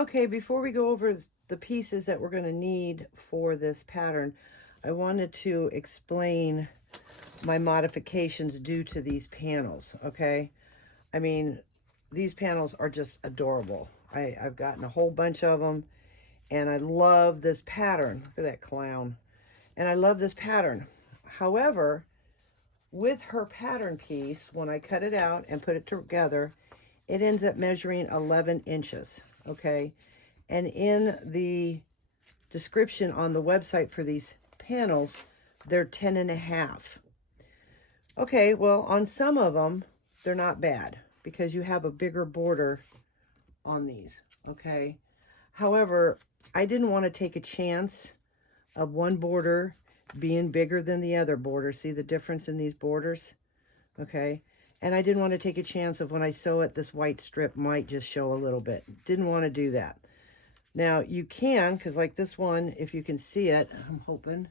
Okay, before we go over the pieces that we're going to need for this pattern, I wanted to explain my modifications due to these panels, okay? I mean, these panels are just adorable. I've gotten a whole bunch of them, and I love this pattern. Look at that clown. And I love this pattern. However, with her pattern piece, when I cut it out and put it together, it ends up measuring 11 inches, okay? And in the description on the website for these panels, they're 10.5. Okay, well, on some of them, they're not bad because you have a bigger border on these, okay? However, I didn't want to take a chance of one border being bigger than the other border. See the difference in these borders? Okay. And I didn't want to take a chance of when I sew it, this white strip might just show a little bit. Didn't want to do that. Now you can, because like this one, if you can see it, I'm hoping,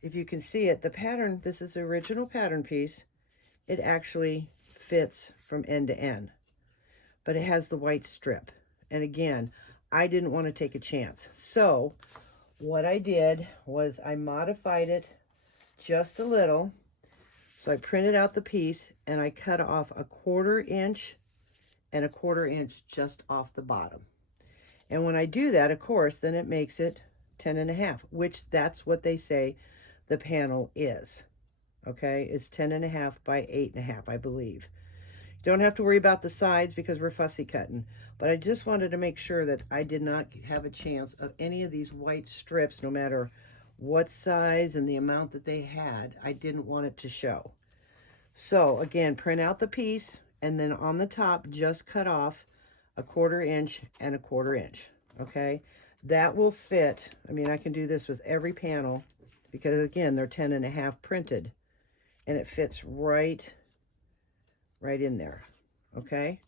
if you can see it, the pattern, this is the original pattern piece. It actually fits from end to end, but it has the white strip. And again, I didn't want to take a chance. So what I did was I modified it just a little. So I printed out the piece and I cut off 1/4 inch and 1/4 inch just off the bottom. And when I do that, of course, then it makes it 10.5, which that's what they say the panel is. Okay, it's 10.5 by 8.5, I believe. Don't have to worry about the sides because we're fussy cutting, but I just wanted to make sure that I did not have a chance of any of these white strips, no matter what size and the amount that they had. I didn't want it to show. So again, print out the piece, and then on the top, just cut off 1/4 inch and 1/4 inch, okay? That will fit. I mean, I can do this with every panel because again, they're 10.5 printed, and it fits right in there, okay?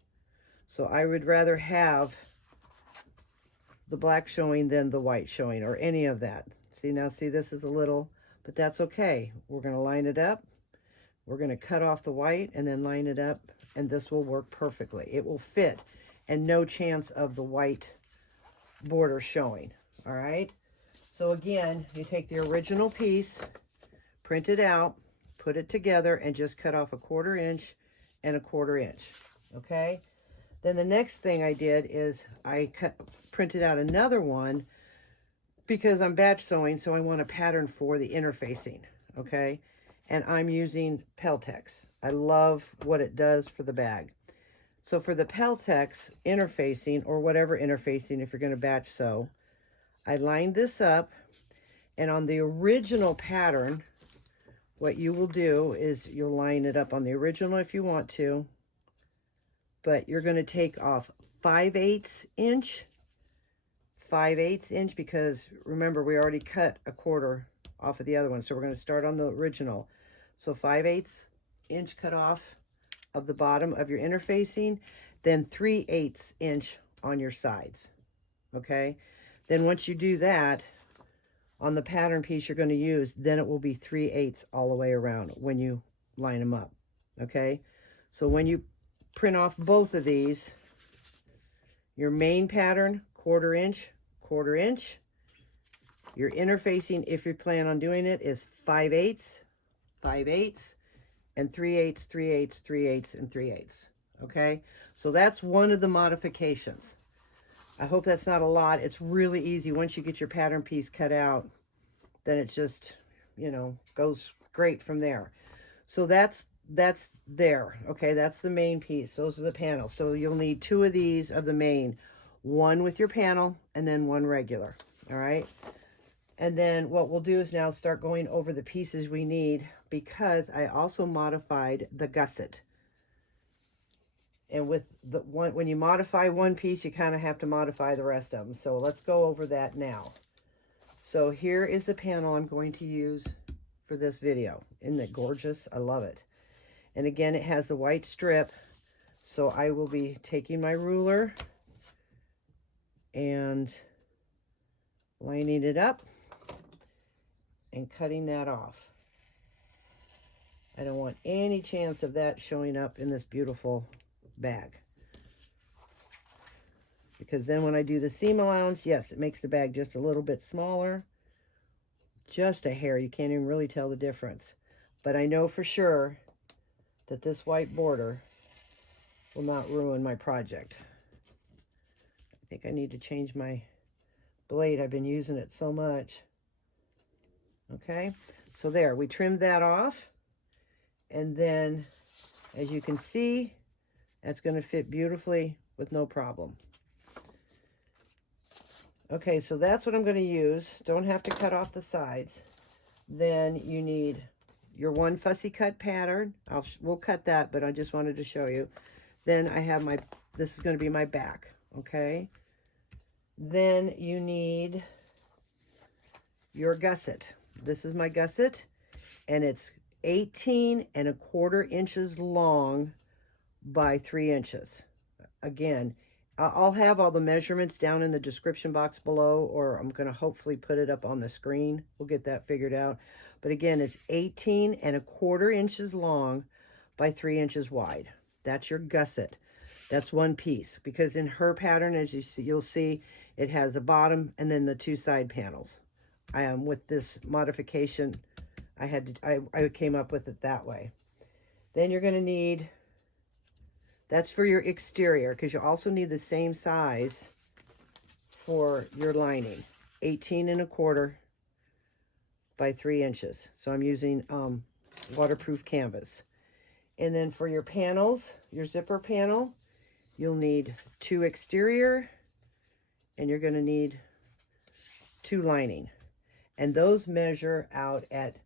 So I would rather have the black showing than the white showing, or any of that. See, now see, this is a little, but that's okay. We're going to line it up. We're going to cut off the white and then line it up, and this will work perfectly. It will fit, and no chance of the white border showing. All right, so again, you take the original piece, print it out, put it together, and just cut off 1/4 inch and 1/4 inch. Okay, then the next thing I did is I printed out another one because I'm batch sewing, so I want a pattern for the interfacing. Okay, and I'm using Pel-Tex. I love what it does for the bag. So for the Pel-Tex interfacing, or whatever interfacing, if you're going to batch sew, I lined this up, and on the original pattern, what you will do is you'll line it up on the original if you want to, but you're going to take off 5/8 inch, 5/8 inch, because remember, we already cut 1/4 off of the other one. So we're going to start on the original. So 5/8 inch cut off of the bottom of your interfacing, then 3/8 inch on your sides. Okay, then once you do that on the pattern piece you're going to use, then it will be 3/8 all the way around when you line them up. Okay, so when you print off both of these, your main pattern, 1/4 inch, 1/4 inch. Your interfacing, if you plan on doing it, is 5/8, 5/8, and 3/8, 3/8, 3/8, and 3/8. Okay, so that's one of the modifications. I hope that's not a lot. It's really easy. Once you get your pattern piece cut out, then it's just, you know, goes great from there. So that's there. Okay, that's the main piece. Those are the panels. So you'll need 2 of these of the main, one with your panel and then one regular. All right, and then what we'll do is now start going over the pieces we need, because I also modified the gusset. And with the one, when you modify one piece, you kind of have to modify the rest of them. So let's go over that now. So here is the panel I'm going to use for this video. Isn't it gorgeous? I love it. And again, it has the white strip. So I will be taking my ruler and lining it up and cutting that off. I don't want any chance of that showing up in this beautiful bag. because then when I do the seam allowance, yes, it makes the bag just a little bit smaller. Just a hair. You can't even really tell the difference. But I know for sure that this white border will not ruin my project. I think I need to change my blade. I've been using it so much. Okay, so there, we trimmed that off. And then, as you can see, that's going to fit beautifully with no problem. Okay, so that's what I'm going to use. Don't have to cut off the sides. Then you need your one fussy cut pattern. We'll cut that, but I just wanted to show you. Then I have my, this is going to be my back, okay? Then you need your gusset. This is my gusset, and it's 18¼ inches long by 3 inches. Again, I'll have all the measurements down in the description box below, or I'm going to hopefully put it up on the screen. We'll get that figured out. But again, it's 18¼ inches long by 3 inches wide. That's your gusset. That's one piece, because in her pattern, as you see, you'll see it has a bottom and then the 2 side panels. With this modification, I came up with it that way. Then you're going to need, that's for your exterior, because you also need the same size for your lining, 18¼ by 3 inches. So I'm using waterproof canvas. And then for your panels, your zipper panel, you'll need 2 exterior, and you're going to need 2 lining. And those measure out at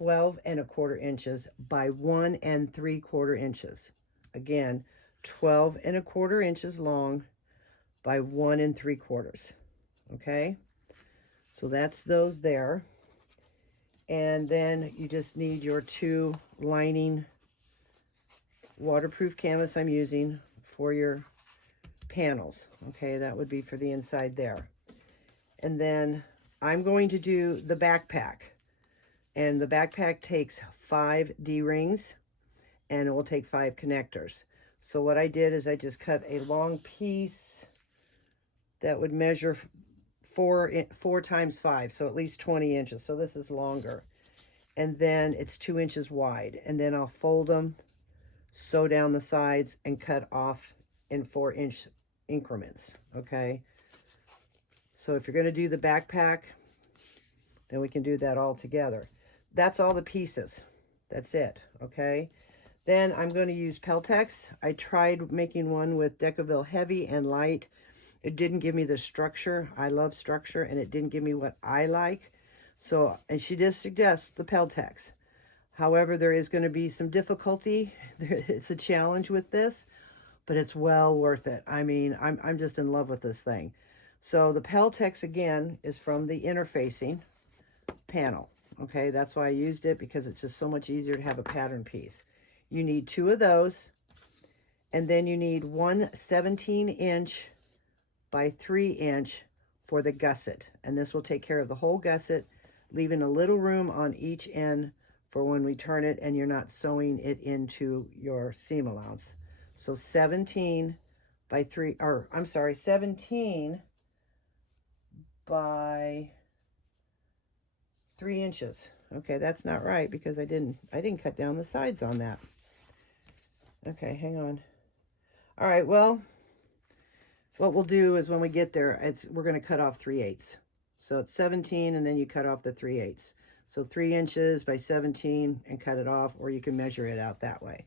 12¼ inches by 1¾ inches. Again, 12¼ inches long by 1¾ okay? So that's those there. And then you just need your 2 lining waterproof canvas I'm using for your panels. Okay, that would be for the inside there. And then I'm going to do the backpack. And the backpack takes 5 D-rings, and it will take 5 connectors. So what I did is I just cut a long piece that would measure 4 times 5, so at least 20 inches. So this is longer. And then it's 2 inches wide. And then I'll fold them, sew down the sides, and cut off in 4-inch increments, okay? So if you're going to do the backpack, then we can do that all together. That's all the pieces. That's it, okay? Then I'm going to use Pel-Tex. I tried making one with Decaville Heavy and Light. It didn't give me the structure. I love structure, and it didn't give me what I like. So, and she did suggest the Pel-Tex. However, there is going to be some difficulty. It's a challenge with this, but it's well worth it. I mean, I'm just in love with this thing. So the Pel-Tex, again, is from the interfacing panel. Okay, that's why I used it, because it's just so much easier to have a pattern piece. You need 2 of those, and then you need 1 17-inch by 3-inch for the gusset. And this will take care of the whole gusset, leaving a little room on each end for when we turn it and you're not sewing it into your seam allowance. So 17 by 3 inches. Okay, that's not right, because I didn't cut down the sides on that. Okay, hang on. All right, well, what we'll do is when we get there, we're going to cut off 3/8. So it's 17, and then you cut off the 3/8. So 3 inches by 17 and cut it off, or you can measure it out that way.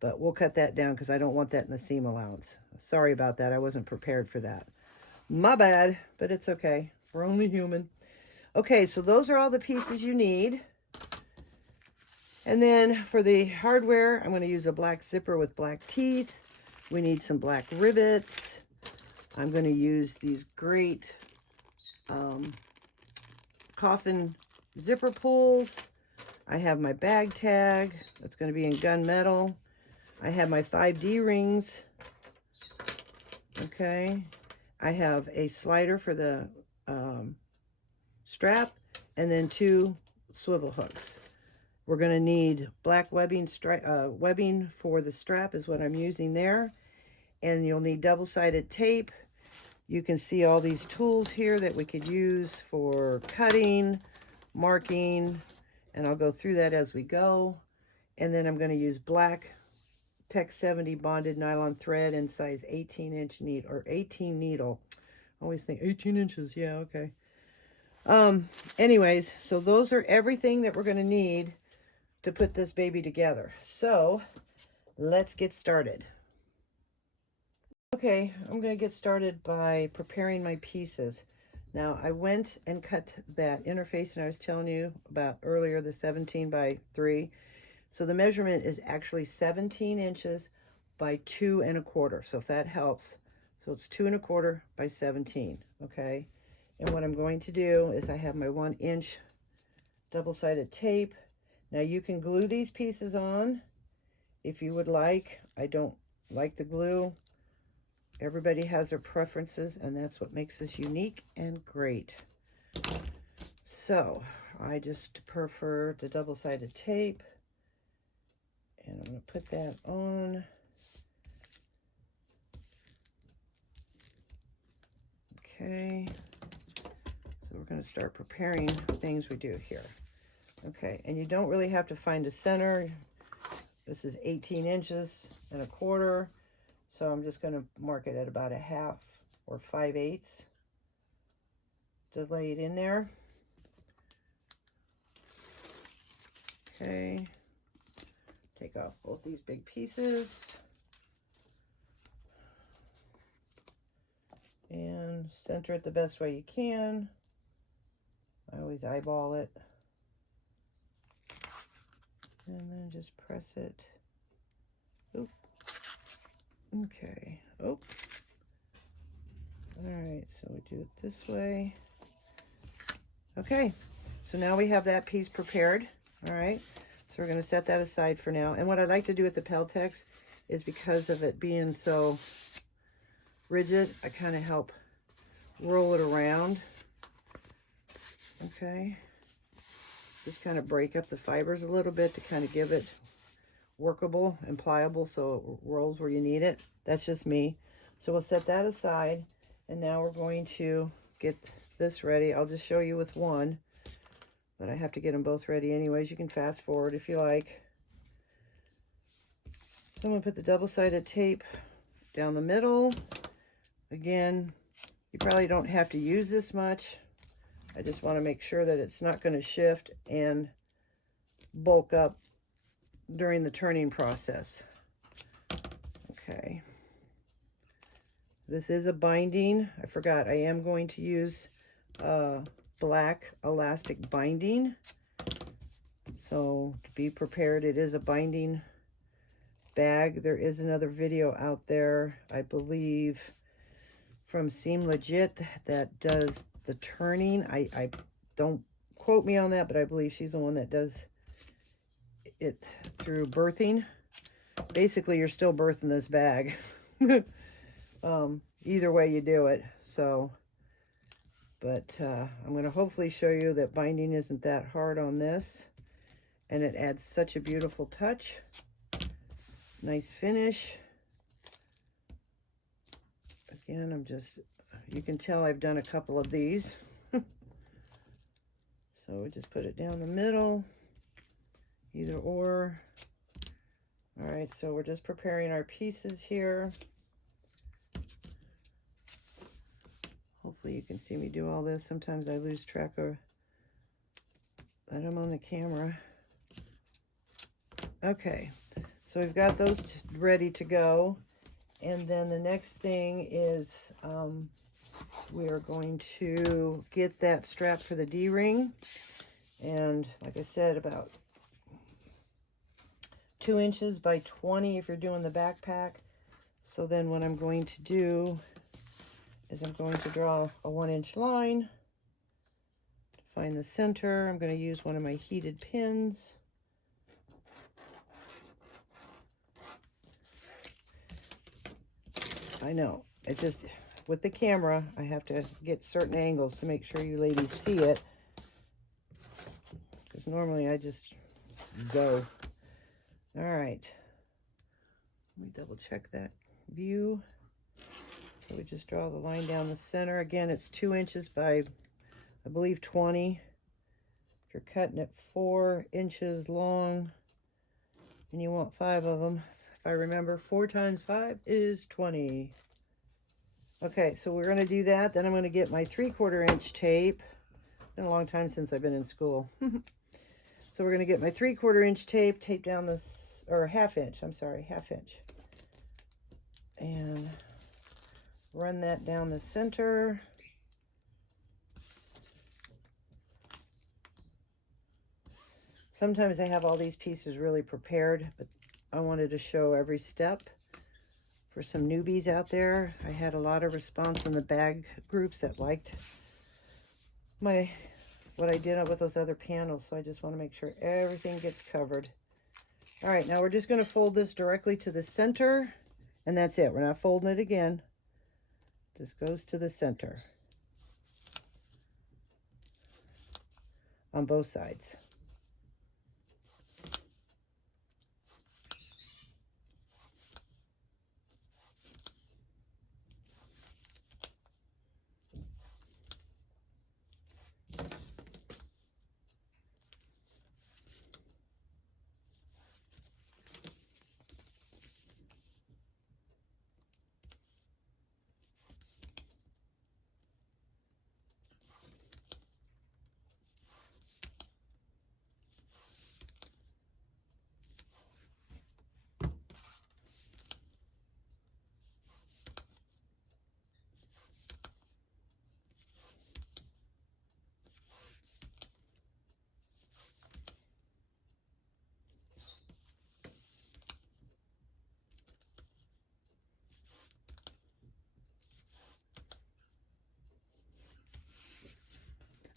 But we'll cut that down because I don't want that in the seam allowance. Sorry about that. I wasn't prepared for that. My bad, but it's okay. We're only human. Okay, so those are all the pieces you need. And then for the hardware, I'm going to use a black zipper with black teeth. We need some black rivets. I'm going to use these great Coffin zipper pulls. I have my bag tag. That's going to be in gunmetal. I have my 5D rings. Okay. I have a slider for the strap, and then 2 swivel hooks. We're going to need black webbing for the strap is what I'm using there. And you'll need double-sided tape. You can see all these tools here that we could use for cutting, marking, and I'll go through that as we go. And then I'm going to use black Tech 70 bonded nylon thread in size 18-inch needle, or 18 needle. I always think 18 inches. Yeah, okay. Anyways, so those are everything that we're going to need to put this baby together. So let's get started. Okay, I'm going to get started by preparing my pieces. Now, I went and cut that interfacing I was telling you about earlier, the 17 by 3. So the measurement is actually 17 inches by 2 1/4. So if that helps, so it's 2 1/4 by 17, okay? And what I'm going to do is I have my 1-inch double-sided tape. Now you can glue these pieces on if you would like. I don't like the glue. Everybody has their preferences, and that's what makes this unique and great. So I just prefer the double-sided tape, and I'm going to put that on. Okay, so we're going to start preparing things we do here. Okay, and you don't really have to find a center. This is 18 inches and 1/4. So I'm just going to mark it at about 1/2 or 5/8 to lay it in there. Okay. Take off both these big pieces. And center it the best way you can. I always eyeball it. And then just press it. Oop. Okay. Oh. All right, so we do it this way. Okay, so now we have that piece prepared. All right, so we're going to set that aside for now. And what I like to do with the Pel-Tex is, because of it being so rigid, I kind of help roll it around. Okay, just kind of break up the fibers a little bit to kind of give it workable and pliable so it rolls where you need it. That's just me. So we'll set that aside, and now we're going to get this ready. I'll just show you with one, but I have to get them both ready anyways. You can fast forward if you like. So I'm going to put the double-sided tape down the middle. Again, you probably don't have to use this much. I just want to make sure that it's not going to shift and bulk up during the turning process. Okay. This is a binding. I forgot, I am going to use black elastic binding. So to be prepared, it is a binding bag. There is another video out there, I believe, from Seamingly that does the turning. I don't quote me on that, but I believe she's the one that does it through birthing. Basically, you're still birthing this bag. Either way you do it. So, but I'm going to hopefully show you that binding isn't that hard on this, and it adds such a beautiful touch. Nice finish. Again, you can tell I've done a couple of these. So we just put it down the middle, either or. All right, so we're just preparing our pieces here. Hopefully you can see me do all this. Sometimes I lose track of that I'm on the camera. Okay, so we've got those ready to go. And then the next thing is we are going to get that strap for the D-ring. And like I said, about 2 inches by 20 if you're doing the backpack. So then what I'm going to do is I'm going to draw a 1-inch line to find the center. I'm going to use one of my heated pins. I know, it just, with the camera, I have to get certain angles to make sure you ladies see it. Because normally I just go. All right. Let me double check that view. So we just draw the line down the center. Again, it's 2 inches by, I believe, 20. If you're cutting it 4 inches long and you want 5 of them, if I remember, 4 times 5 is 20. Okay, so we're going to do that. Then I'm going to get my 3/4 inch tape. It's been a long time since I've been in school. So we're going to get my 3/4 inch tape down this, or 1/2 inch, I'm sorry, 1/2 inch. And run that down the center. Sometimes I have all these pieces really prepared, but I wanted to show every step for some newbies out there. I had a lot of response in the bag groups that liked what I did with those other panels, so I just want to make sure everything gets covered. All right, now we're just going to fold this directly to the center, and that's it. We're not folding it again. Just goes to the center on both sides.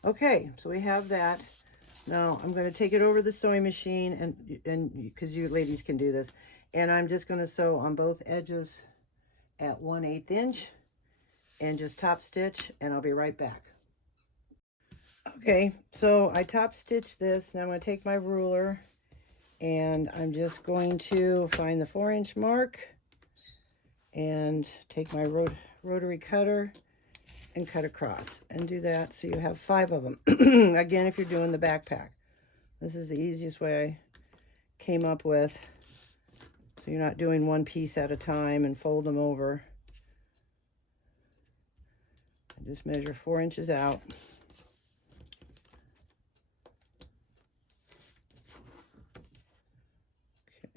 Okay, so we have that. Now I'm going to take it over the sewing machine, and because you ladies can do this, and I'm just going to sew on both edges at 1/8 inch and just top stitch, and I'll be right back. Okay, so I top stitched this. Now I'm going to take my ruler, and I'm just going to find the 4-inch mark and take my rotary cutter and cut across, and do that so you have 5 of them. Again, if you're doing the backpack, this is the easiest way I came up with, so you're not doing one piece at a time and fold them over. I just measure 4 inches out.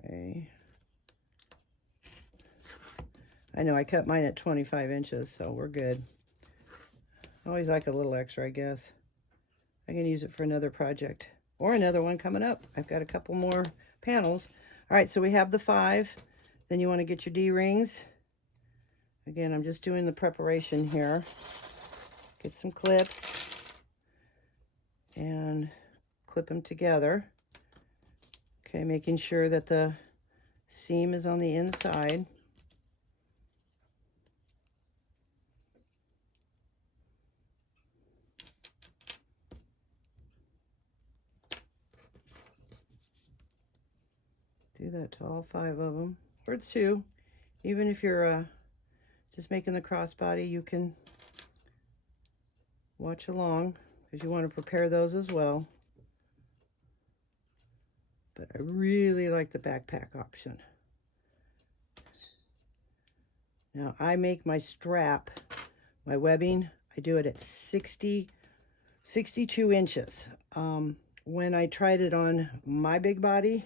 Okay, I know I cut mine at 25 inches, so we're good. I always like a little extra, I guess. I can use it for another project or another one coming up. I've got a couple more panels. All right, so we have the 5. Then you want to get your D-rings. Again, I'm just doing the preparation here. Get some clips and clip them together. Okay, making sure that the seam is on the inside. Do that to all 5 of them, or 2. Even if you're just making the crossbody, you can watch along, because you want to prepare those as well. But I really like the backpack option. Now I make my strap, my webbing, I do it at 62 inches. When I tried it on my big body,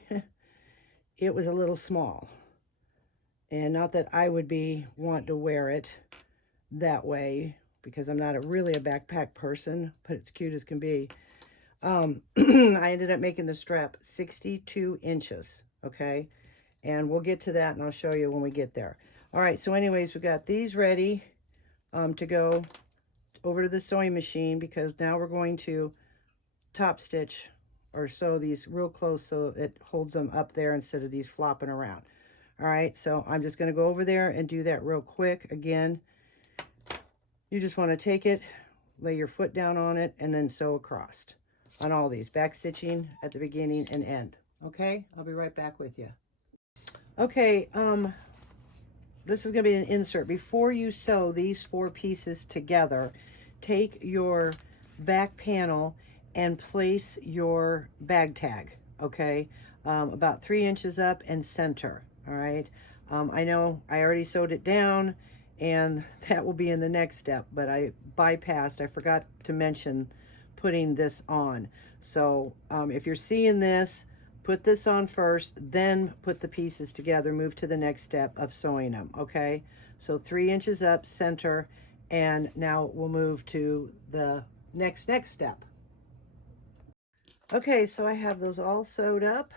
it was a little small, and not that I would want to wear it that way, because I'm not really a backpack person, but it's cute as can be. I ended up making the strap 62 inches, okay, and we'll get to that, and I'll show you when we get there. All right, so anyways, we got these ready to go over to the sewing machine, because now we're going to top stitch or sew these real close so it holds them up there instead of these flopping around. All right, so I'm just going to go over there and do that real quick. Again, you just want to take it, lay your foot down on it, and then sew across on all these, back stitching at the beginning and end. Okay, I'll be right back with you. Okay, this is going to be an insert. Before you sew these 4 pieces together, take your back panel and place your bag tag, okay? About 3 inches up and center, all right? I know I already sewed it down, and that will be in the next step, but I bypassed, I forgot to mention putting this on. So if you're seeing this, put this on first, then put the pieces together, move to the next step of sewing them, okay? So 3 inches up, center, and now we'll move to the next step. Okay, so I have those all sewed up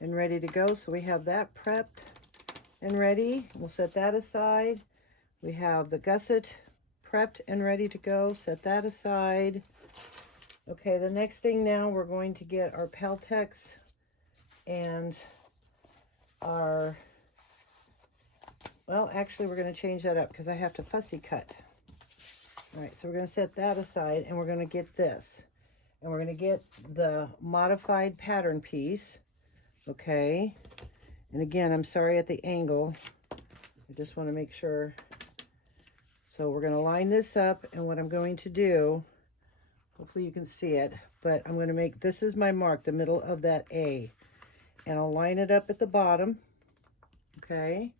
and ready to go. So we have that prepped and ready. We'll set that aside. We have the gusset prepped and ready to go. Set that aside. Okay, the next thing now, we're going to get our Pel-Tex and our, well, actually we're going to change that up because I have to fussy cut. All right, so we're going to set that aside, and we're going to get this. And we're going to get the modified pattern piece, okay? And again, I'm sorry at the angle. I just want to make sure. So we're going to line this up, and what I'm going to do, hopefully you can see it, but I'm going to make, this is my mark, the middle of that A. And I'll line it up at the bottom, okay?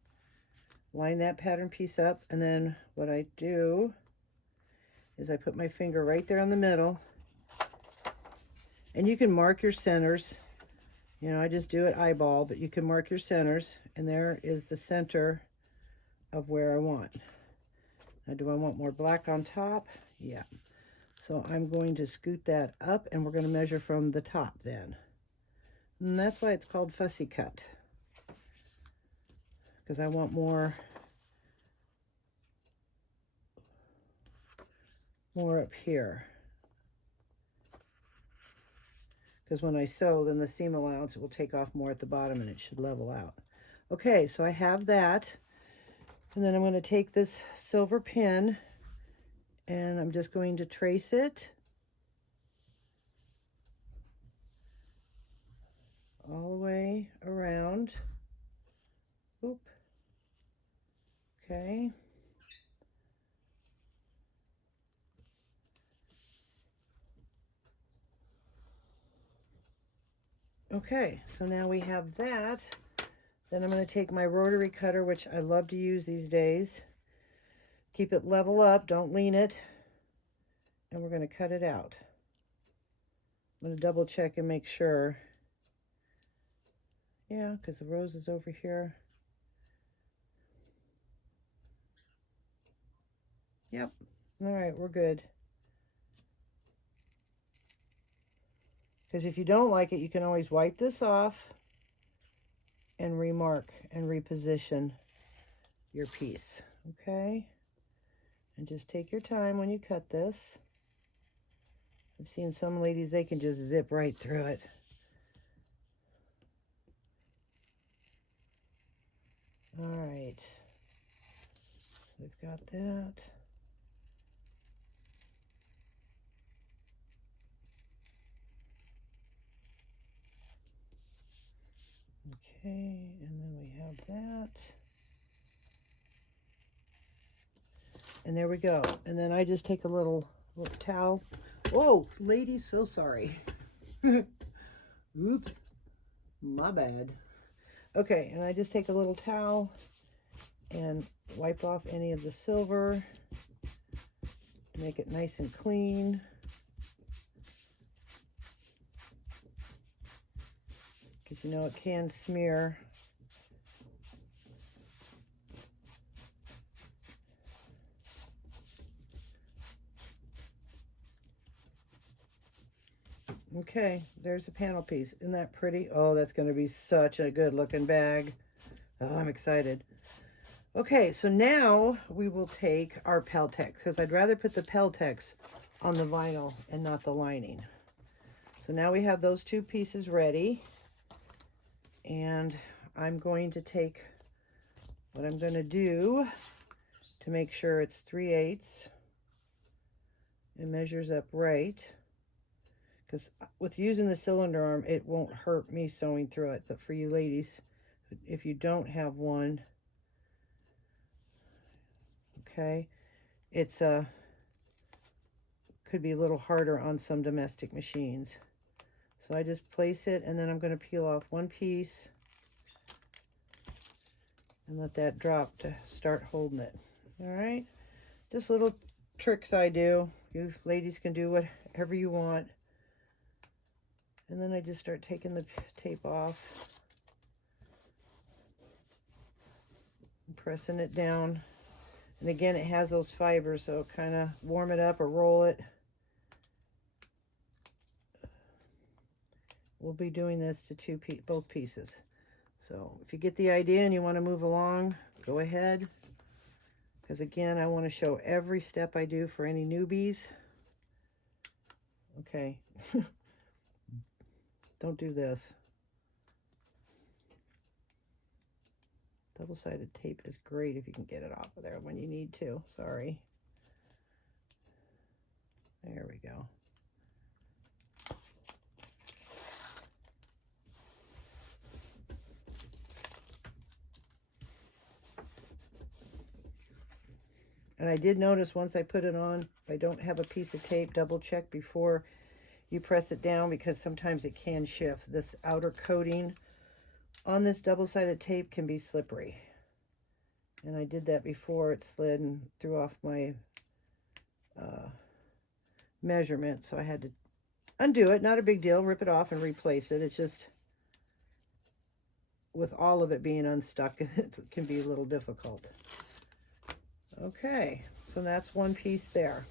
Line that pattern piece up, and then what I do is I put my finger right there in the middle. And you can mark your centers. You know, I just do it eyeball, but you can mark your centers. And there is the center of where I want. Now, do I want more black on top? Yeah. So I'm going to scoot that up, and we're going to measure from the top then. And that's why it's called fussy cut. Because I want more up here. Because when I sew, then the seam allowance will take off more at the bottom, and it should level out. Okay, so I have that. And then I'm going to take this silver pin, and I'm just going to trace it all the way around. Oop. Okay. Okay, so now we have that. Then I'm going to take my rotary cutter, which I love to use these days. Keep it level up, don't lean it. And we're going to cut it out. I'm going to double check and make sure. Yeah, because the rose is over here. Yep. All right, we're good. Because if you don't like it, you can always wipe this off and remark and reposition your piece, okay? And just take your time when you cut this. I've seen some ladies, they can just zip right through it. All right, so we've got that. Okay, and then we have that. And there we go. And then I just take a little towel. Whoa, ladies, so sorry. Oops, my bad. Okay, and I just take a little towel and wipe off any of the silver to make it nice and clean. Because you know it can smear. Okay, there's a panel piece. Isn't that pretty? Oh, that's going to be such a good looking bag. Oh, I'm excited. Okay, so now we will take our Pel-Tex, because I'd rather put the Pel-Tex on the vinyl and not the lining. So now we have those 2 pieces ready. And I'm going to take, what I'm going to do to make sure it's 3/8 and measures up right. Because with using the cylinder arm, it won't hurt me sewing through it. But for you ladies, if you don't have one, okay? It's could be a little harder on some domestic machines. So I just place it, and then I'm going to peel off one piece and let that drop to start holding it. All right, just little tricks I do. You ladies can do whatever you want. And then I just start taking the tape off and pressing it down. And again, it has those fibers, so kind of warm it up or roll it. We'll be doing this to both pieces. So if you get the idea and you want to move along, go ahead. Because again, I want to show every step I do for any newbies. Okay. Don't do this. Double-sided tape is great if you can get it off of there when you need to. Sorry. There we go. And I did notice once I put it on, if I don't have a piece of tape, double check before you press it down, because sometimes it can shift. This outer coating on this double-sided tape can be slippery. And I did that before it slid and threw off my measurement, so I had to undo it. Not a big deal, rip it off and replace it. It's just, with all of it being unstuck, it can be a little difficult. Okay, so that's one piece there.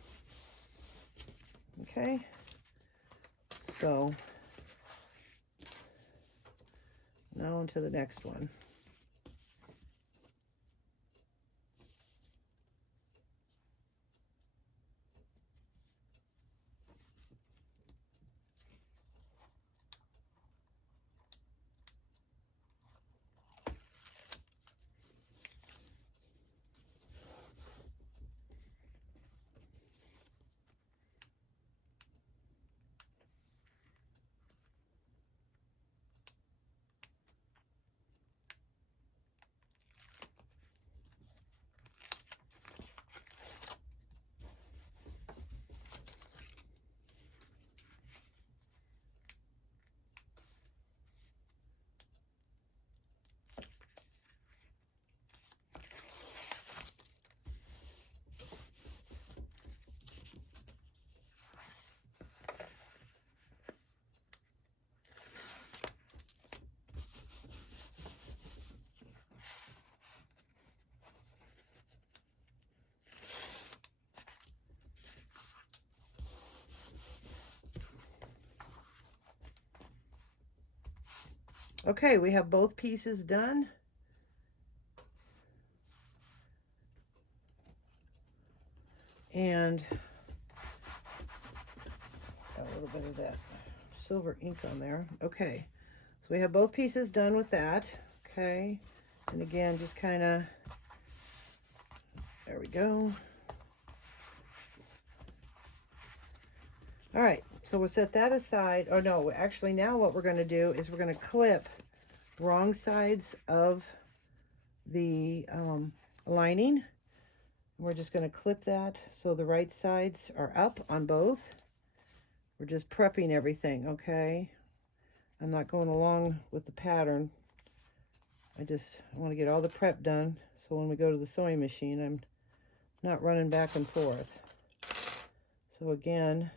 Okay, so now on to the next one. Okay, we have both pieces done. And got a little bit of that silver ink on there. Okay, so we have both pieces done with that. Okay, and again, just kind of, there we go. All right, so we'll set that aside. Oh no, actually now what we're going to do is we're going to clip wrong sides of the lining. We're just going to clip that so the right sides are up on both. We're just prepping everything, okay? I'm not going along with the pattern. I want to get all the prep done so when we go to the sewing machine, I'm not running back and forth. So again,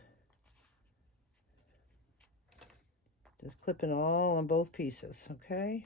just clipping all on both pieces, okay?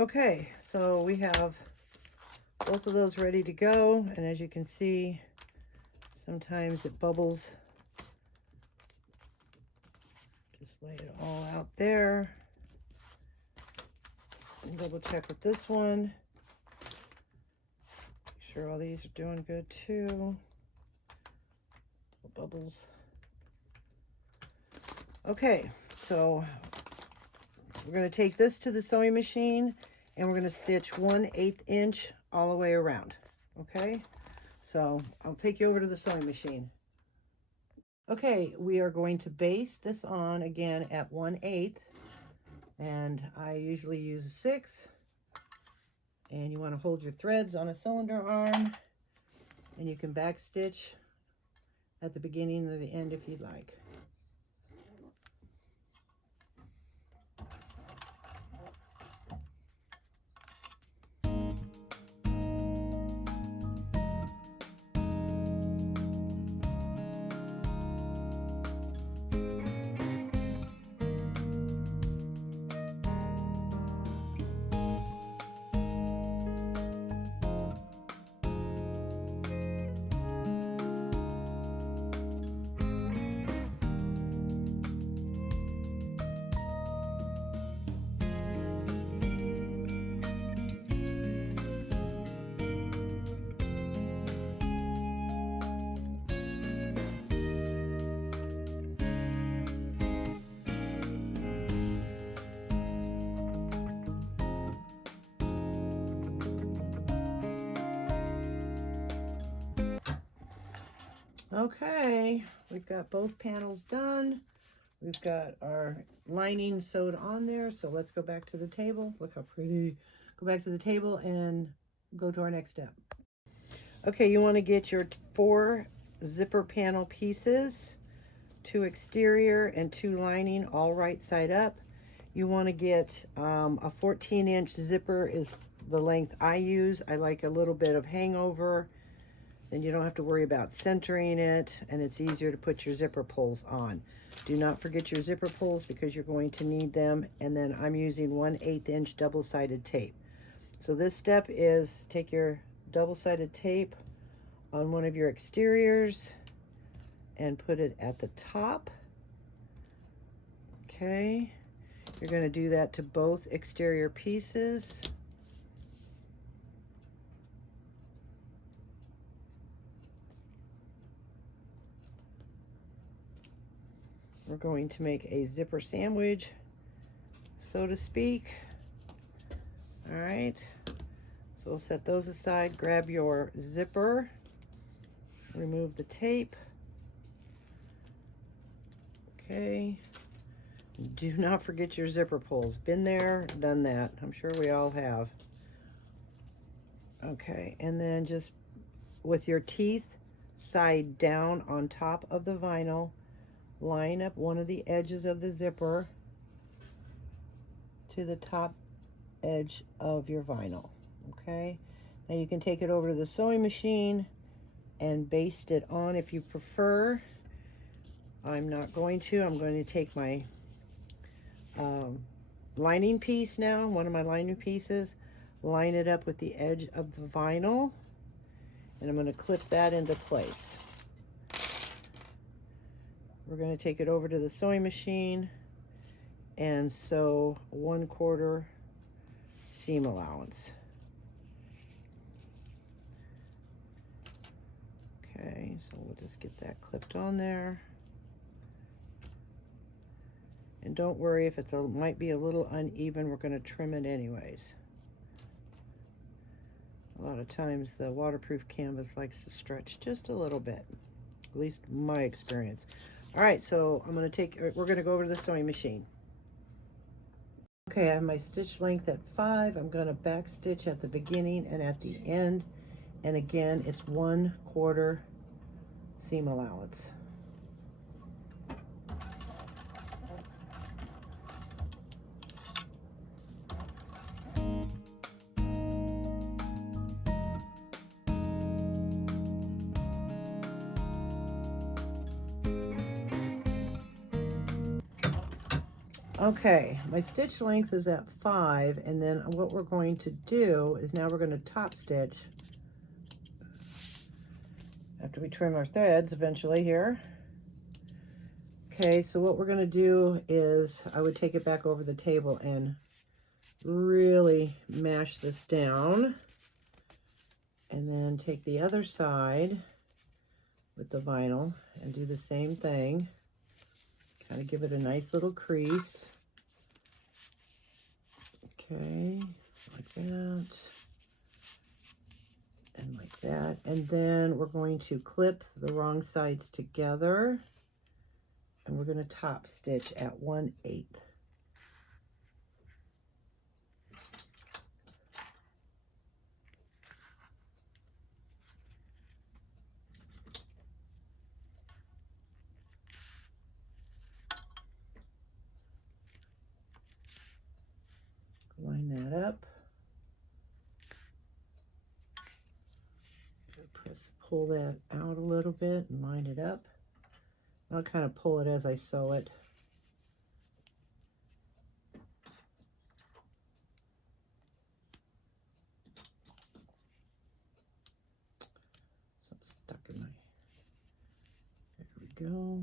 Okay, so we have both of those ready to go, and as you can see, sometimes it bubbles. Just lay it all out there. And double check with this one. Make sure all these are doing good too. Bubbles. Okay, so we're going to take this to the sewing machine and we're going to stitch 1/8 inch all the way around. Okay, so I'll take you over to the sewing machine. Okay, we are going to base this on again at 1/8, and I usually use a 6. And you want to hold your threads on a cylinder arm, and you can back stitch at the beginning or the end if you'd like. Okay, we've got both panels done. We've got our lining sewed on there, so let's go back to the table. Look how pretty. Go back to the table and go to our next step. Okay, you want to get your 4 zipper panel pieces, 2 exterior and 2 lining, all right side up. You want to get a 14-inch zipper is the length I use. I like a little bit of hangover. Then you don't have to worry about centering it, and it's easier to put your zipper pulls on. Do not forget your zipper pulls because you're going to need them. And then I'm using 1/8 inch double-sided tape. So this step is take your double-sided tape on one of your exteriors and put it at the top. Okay, you're going to do that to both exterior pieces. We're going to make a zipper sandwich, so to speak. All right, so we'll set those aside. Grab your zipper, remove the tape. Okay, do not forget your zipper pulls. Been there, done that. I'm sure we all have. Okay, and then just with your teeth side down on top of the vinyl, line up one of the edges of the zipper to the top edge of your vinyl. Okay, now you can take it over to the sewing machine and baste it on if you prefer. I'm not going to. I'm going to take my lining piece now, one of my lining pieces, line it up with the edge of the vinyl, and I'm going to clip that into place. We're going to take it over to the sewing machine and sew 1/4 seam allowance. Okay, so we'll just get that clipped on there. And don't worry if it's might be a little uneven, we're going to trim it anyways. A lot of times the waterproof canvas likes to stretch just a little bit, at least my experience. All right, so we're going to go over to the sewing machine. Okay, I have my stitch length at 5. I'm going to back stitch at the beginning and at the end. And again, it's 1/4 seam allowance. Okay, my stitch length is at 5, and then what we're going to do is now we're going to top stitch after we trim our threads eventually here. Okay, so what we're going to do is I would take it back over the table and really mash this down, and then take the other side with the vinyl and do the same thing. Kind of give it a nice little crease. Okay, like that. And like that. And then we're going to clip the wrong sides together. And we're going to top stitch at 1/8. Line that up. Pull that out a little bit and line it up. I'll kind of pull it as I sew it. So I'm stuck in my, there we go.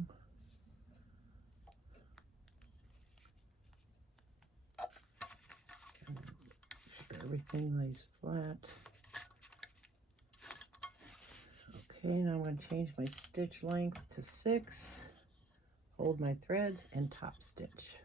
Make sure everything lays flat. Okay, now I'm going to change my stitch length to 6, hold my threads, and top stitch.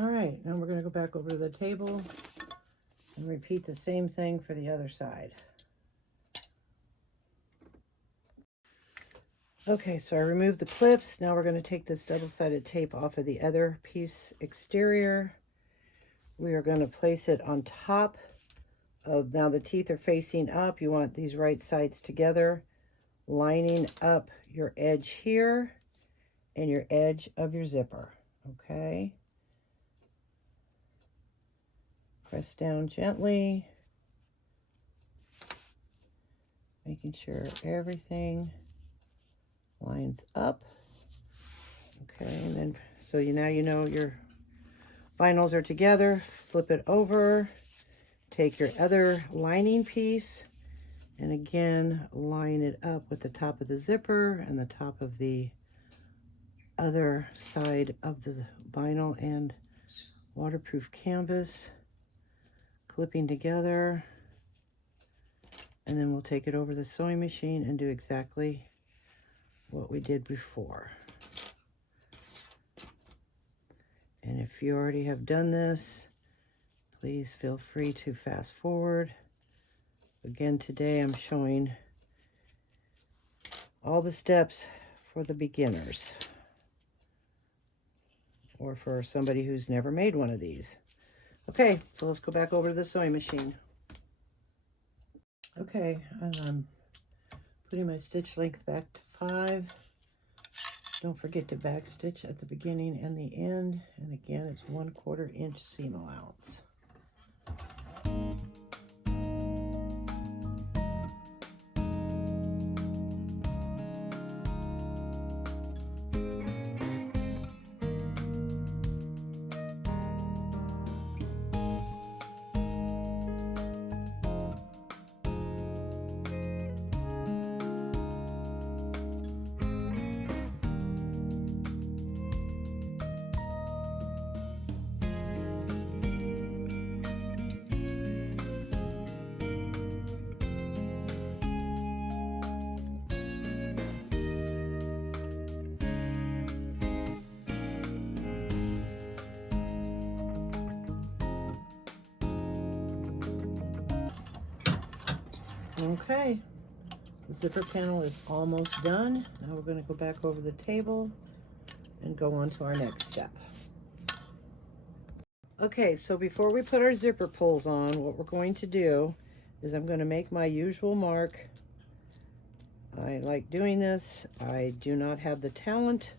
All right, now we're going to go back over to the table and repeat the same thing for the other side. Okay, so I removed the clips. Now we're going to take this double-sided tape off of the other piece exterior. We are going to place it on top of, now the teeth are facing up. You want these right sides together, lining up your edge here and your edge of your zipper, okay? Press down gently, making sure everything lines up. Okay, and then so now you know your vinyls are together. Flip it over, take your other lining piece, and again line it up with the top of the zipper and the top of the other side of the vinyl and waterproof canvas, clipping together, and then we'll take it over the sewing machine and do exactly what we did before. And if you already have done this, please feel free to fast forward. Again, today I'm showing all the steps for the beginners, or for somebody who's never made one of these. Okay, so let's go back over to the sewing machine. Okay, and I'm putting my stitch length back to 5. Don't forget to back stitch at the beginning and the end. And again, it's 1/4 inch seam allowance. Okay, the zipper panel is almost done. Now we're going to go back over the table and go on to our next step. Okay, so before we put our zipper pulls on, what we're going to do is I'm going to make my usual mark. I like doing this. I do not have the talent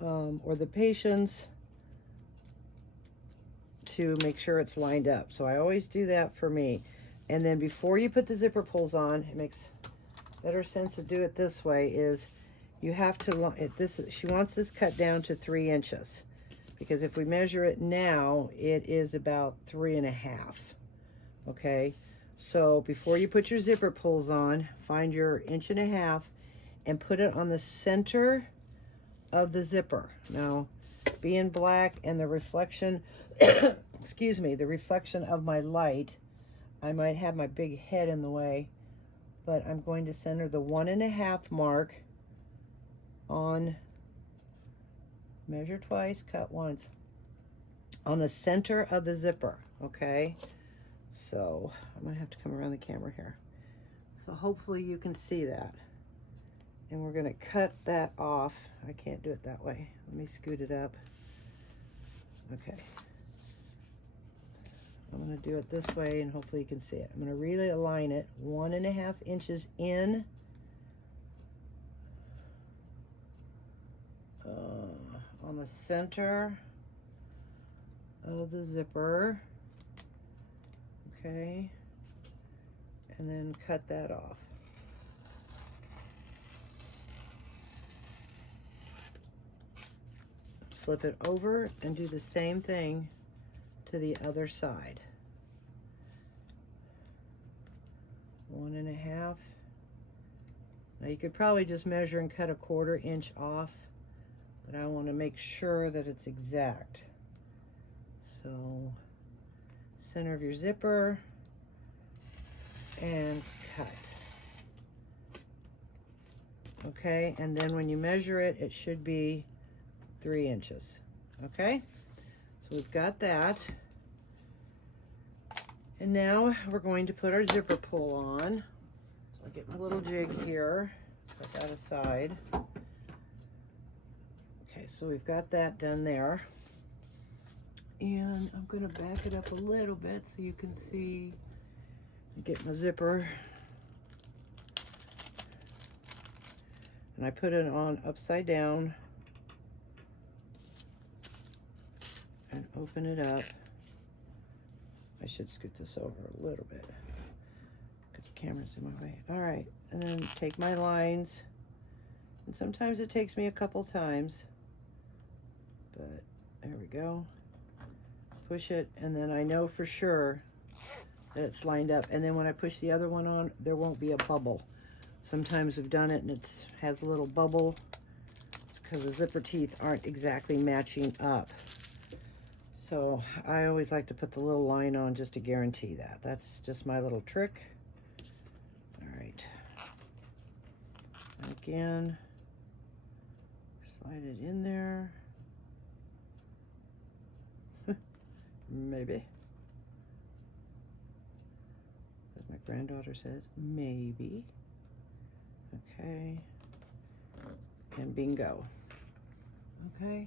or the patience to make sure it's lined up. So I always do that for me. And then before you put the zipper pulls on, it makes better sense to do it this way, is you have to, she wants this cut down to 3 inches. Because if we measure it now, it is about 3.5. Okay, so before you put your zipper pulls on, find your 1.5 inches and put it on the center of the zipper. Now, being black and the reflection, excuse me, the reflection of my light, I might have my big head in the way, but I'm going to center the 1.5 mark on, measure twice, cut once, on the center of the zipper. Okay, so I'm gonna have to come around the camera here, so hopefully you can see that. And we're gonna cut that off. I can't do it that way. Let me scoot it up. Okay, I'm gonna do it this way and hopefully you can see it. I'm gonna really align it 1.5 inches in, on the center of the zipper. Okay, and then cut that off. Flip it over and do the same thing to the other side. 1.5. Now you could probably just measure and cut a 1/4 inch off, but I want to make sure that it's exact. So center of your zipper and cut. Okay, and then when you measure it, it should be 3 inches. Okay, so we've got that. And now we're going to put our zipper pull on. So I'll get my little jig here, set that aside. Okay, so we've got that done there. And I'm gonna back it up a little bit so you can see, get my zipper. And I put it on upside down and open it up. I should scoot this over a little bit because the camera's in my way. All right, and then take my lines. And sometimes it takes me a couple times, but there we go. Push it, and then I know for sure that it's lined up. And then when I push the other one on, there won't be a bubble. Sometimes we've done it and it has a little bubble. It's because the zipper teeth aren't exactly matching up. So I always like to put the little line on just to guarantee that. That's just my little trick. All right. And again, slide it in there. Maybe. As my granddaughter says, maybe. Okay. And bingo. Okay.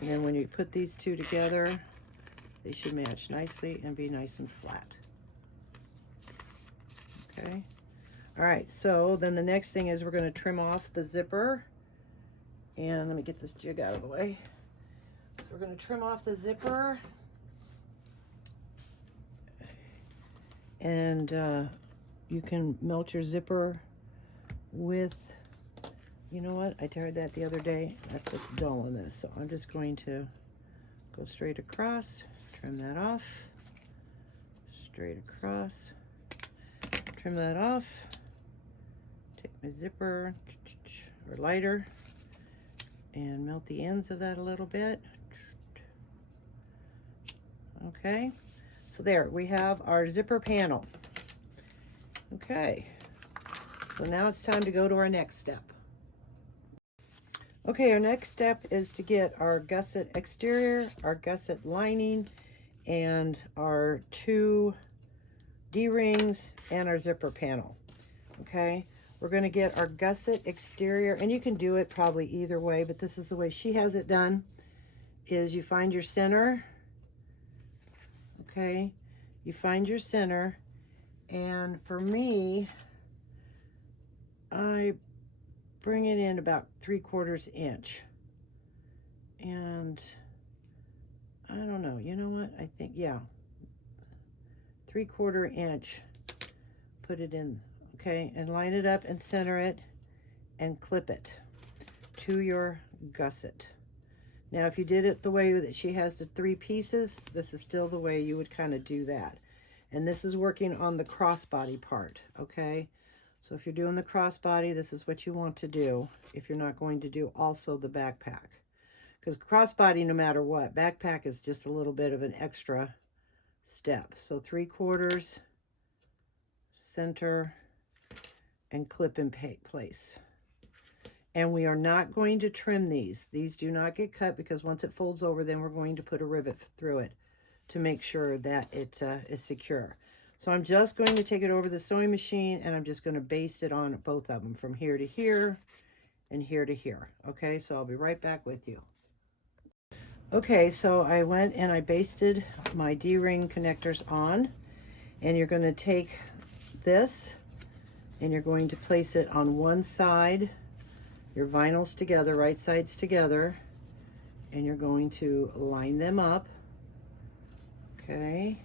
And then when you put these two together, they should match nicely and be nice and flat. Okay. All right, so then the next thing is we're going to trim off the zipper. And let me get this jig out of the way. So we're going to trim off the zipper. And you can melt your zipper with, you know what, I tried that the other day. That's what's dull in this. So I'm just going to go straight across, trim that off, straight across, trim that off, take my zipper or lighter and melt the ends of that a little bit. Okay, so there we have our zipper panel. Okay, so now it's time to go to our next step. Okay, our next step is to get our gusset exterior, our gusset lining, and our two D-rings, and our zipper panel. Okay, we're going to get our gusset exterior, and you can do it probably either way, but this is the way she has it done, is you find your center. Okay, you find your center, and for me, I bring it in about 3/4 inch. And I don't know, you know what? I think, yeah, 3/4 inch, put it in, okay, and line it up and center it and clip it to your gusset. Now, if you did it the way that she has the 3 pieces, this is still the way you would kind of do that. And this is working on the crossbody part, okay? So if you're doing the crossbody, this is what you want to do if you're not going to do also the backpack. Because crossbody, no matter what, backpack is just a little bit of an extra step. So 3/4, center, and clip in place. And we are not going to trim these. These do not get cut, because once it folds over, then we're going to put a rivet through it to make sure that it is secure. So I'm just going to take it over the sewing machine, and I'm just going to baste it on both of them from here to here and here to here. Okay, so I'll be right back with you. Okay, so I went and I basted my D-ring connectors on, and you're going to take this and you're going to place it on one side, your vinyls together, right sides together, and you're going to line them up. Okay,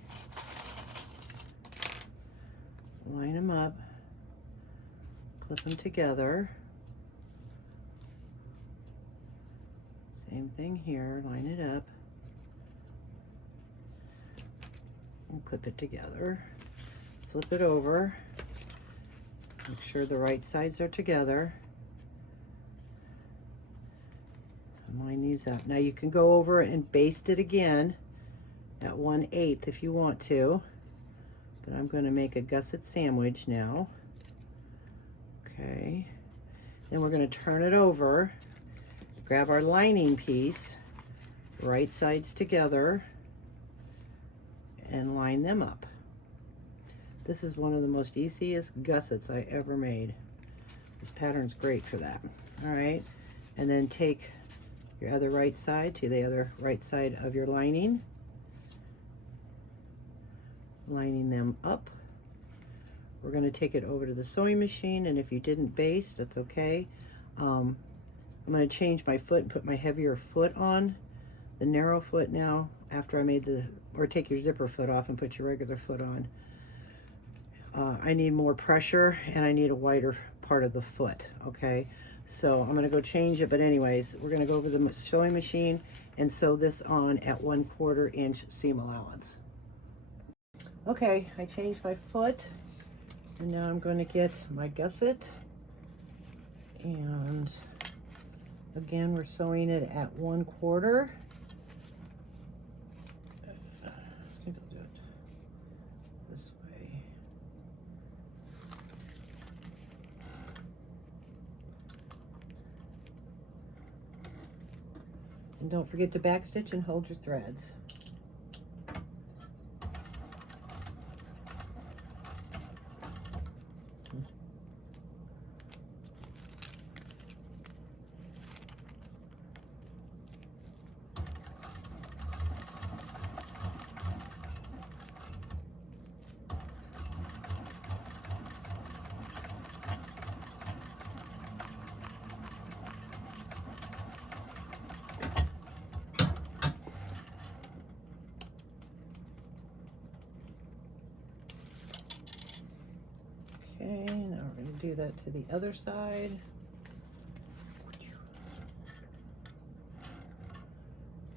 line them up, clip them together. Same thing here, line it up and clip it together. Flip it over, make sure the right sides are together. And line these up. Now you can go over and baste it again at 1/8 if you want to, but I'm going to make a gusset sandwich now. Okay, then we're going to turn it over. Grab our lining piece, right sides together, and line them up. This is one of the most easiest gussets I ever made. This pattern's great for that. All right, and then take your other right side to the other right side of your lining, lining them up. We're going to take it over to the sewing machine, and if you didn't baste, that's okay. I'm going to change my foot and put my heavier foot on, the narrow foot now, after I made the, or take your zipper foot off and put your regular foot on. I need more pressure, and I need a wider part of the foot, okay? So I'm going to go change it, but anyways, we're going to go over the sewing machine and sew this on at 1/4 inch seam allowance. Okay, I changed my foot, and now I'm going to get my gusset, and again, we're sewing it at 1/4. I think I'll do it this way. And don't forget to backstitch and hold your threads. Okay, now we're going to do that to the other side.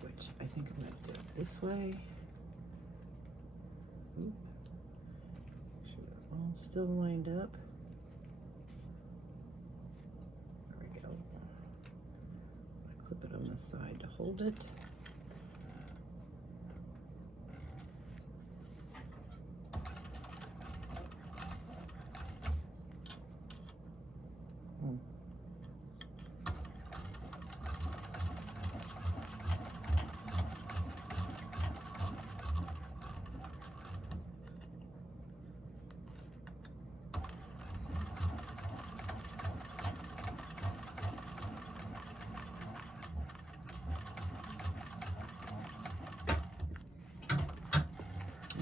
Which I think I'm going to do it this way. Oop. Make sure they're all still lined up. There we go. I clip it on the side to hold it.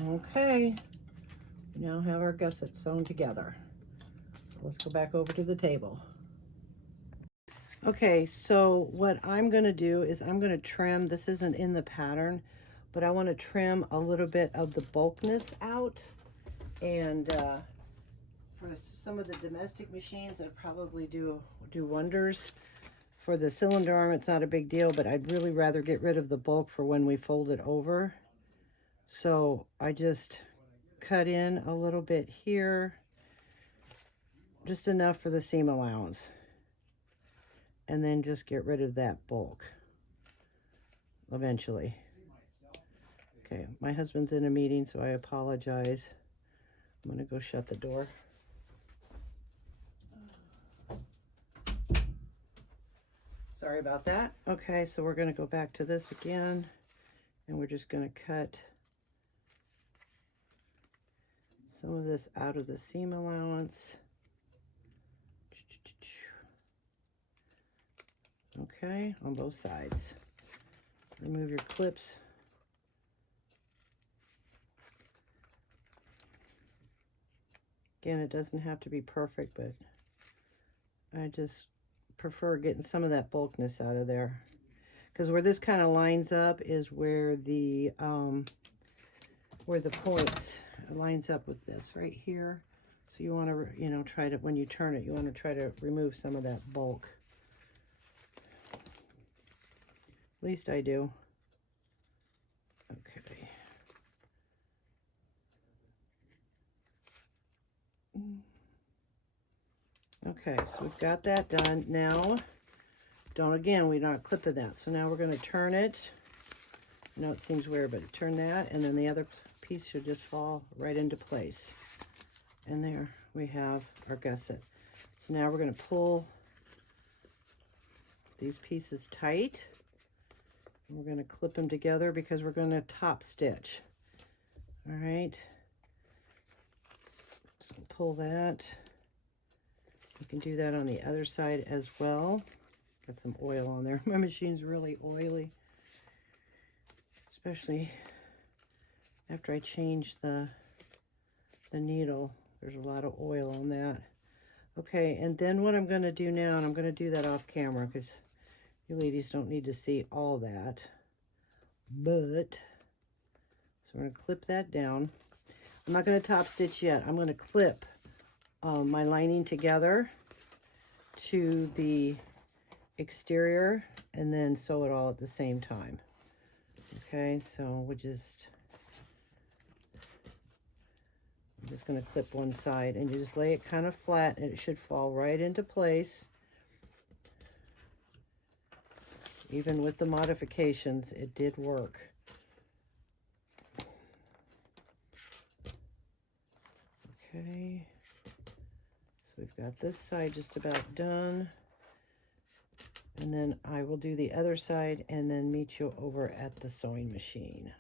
Okay, we now have our gussets sewn together. So let's go back over to the table. Okay, so what I'm going to do is I'm going to trim, this isn't in the pattern, but I want to trim a little bit of the bulkness out. And for some of the domestic machines, that probably do wonders. For the cylinder arm, it's not a big deal, but I'd really rather get rid of the bulk for when we fold it over. So I just cut in a little bit here, just enough for the seam allowance. And then just get rid of that bulk eventually. Okay, my husband's in a meeting, so I apologize. I'm gonna go shut the door. Sorry about that. Okay, so we're gonna go back to this again, and we're just gonna cut some of this out of the seam allowance. Okay, on both sides. Remove your clips. Again, it doesn't have to be perfect, but I just prefer getting some of that bulkness out of there. Because where this kind of lines up is where the points lines up with this right here. So you want to, you know, try to, when you turn it, you want to try to remove some of that bulk. At least I do. Okay. Okay, so we've got that done. Now, we're not clipping that. So now we're going to turn it. I know it seems weird, but turn that, and then the other piece should just fall right into place. And there we have our gusset. So now we're going to pull these pieces tight. We're going to clip them together because we're going to top stitch. All right. So pull that. You can do that on the other side as well. Got some oil on there. My machine's really oily, especially after I change the needle. There's a lot of oil on that. Okay, and then what I'm going to do now, and I'm going to do that off camera because you ladies don't need to see all that, but so I'm going to clip that down. I'm not going to top stitch yet. I'm going to clip my lining together to the exterior and then sew it all at the same time. Okay, so I'm just going to clip one side, and you just lay it kind of flat and it should fall right into place. Even with the modifications, it did work. Okay, so we've got this side just about done. And then I will do the other side and then meet you over at the sewing machine.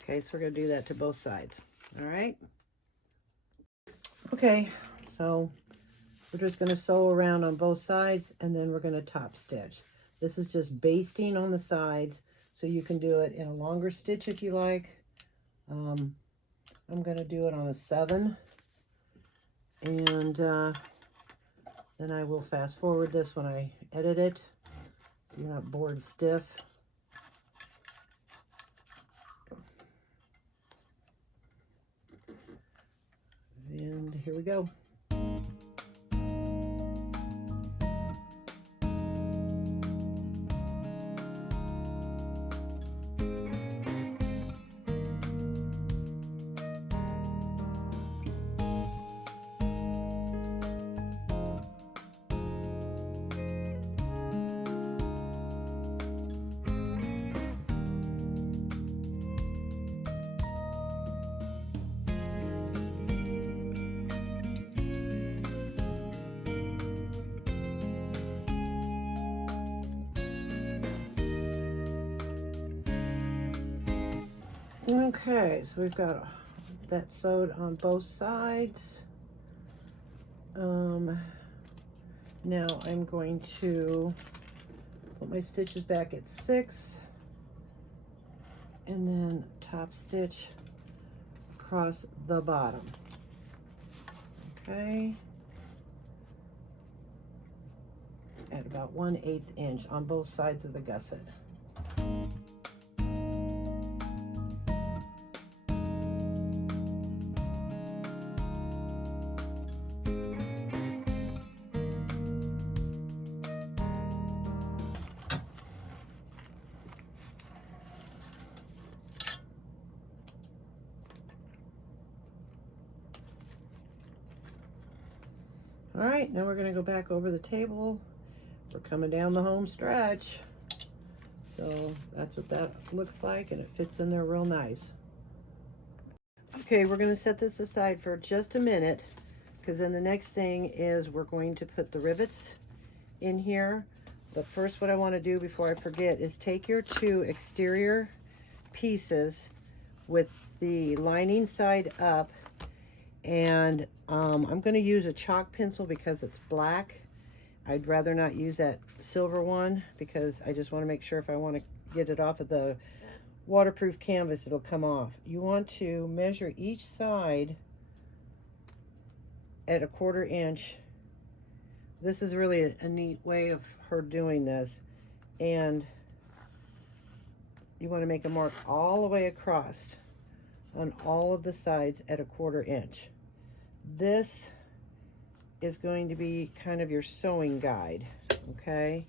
Okay, so we're going to do that to both sides. All right. Okay, so we're just going to sew around on both sides, and then we're going to top stitch. This is just basting on the sides, so you can do it in a longer stitch if you like. I'm going to do it on a 7, and then I will fast forward this when I edit it, so you're not bored stiff. And here we go. Okay, so we've got that sewed on both sides. Now I'm going to put my stitches back at 6 and then top stitch across the bottom. Okay. At about 1/8 inch on both sides of the gusset. All right, now we're going to go back over the table. We're coming down the home stretch. So that's what that looks like, and it fits in there real nice. Okay, we're going to set this aside for just a minute, because then the next thing is we're going to put the rivets in here. But first, what I want to do before I forget is take your 2 exterior pieces with the lining side up, and I'm going to use a chalk pencil because it's black. I'd rather not use that silver one because I just want to make sure if I want to get it off of the waterproof canvas, it'll come off. You want to measure each side at 1/4 inch. This is really a neat way of her doing this. And you want to make a mark all the way across on all of the sides at 1/4 inch. This is going to be kind of your sewing guide, okay?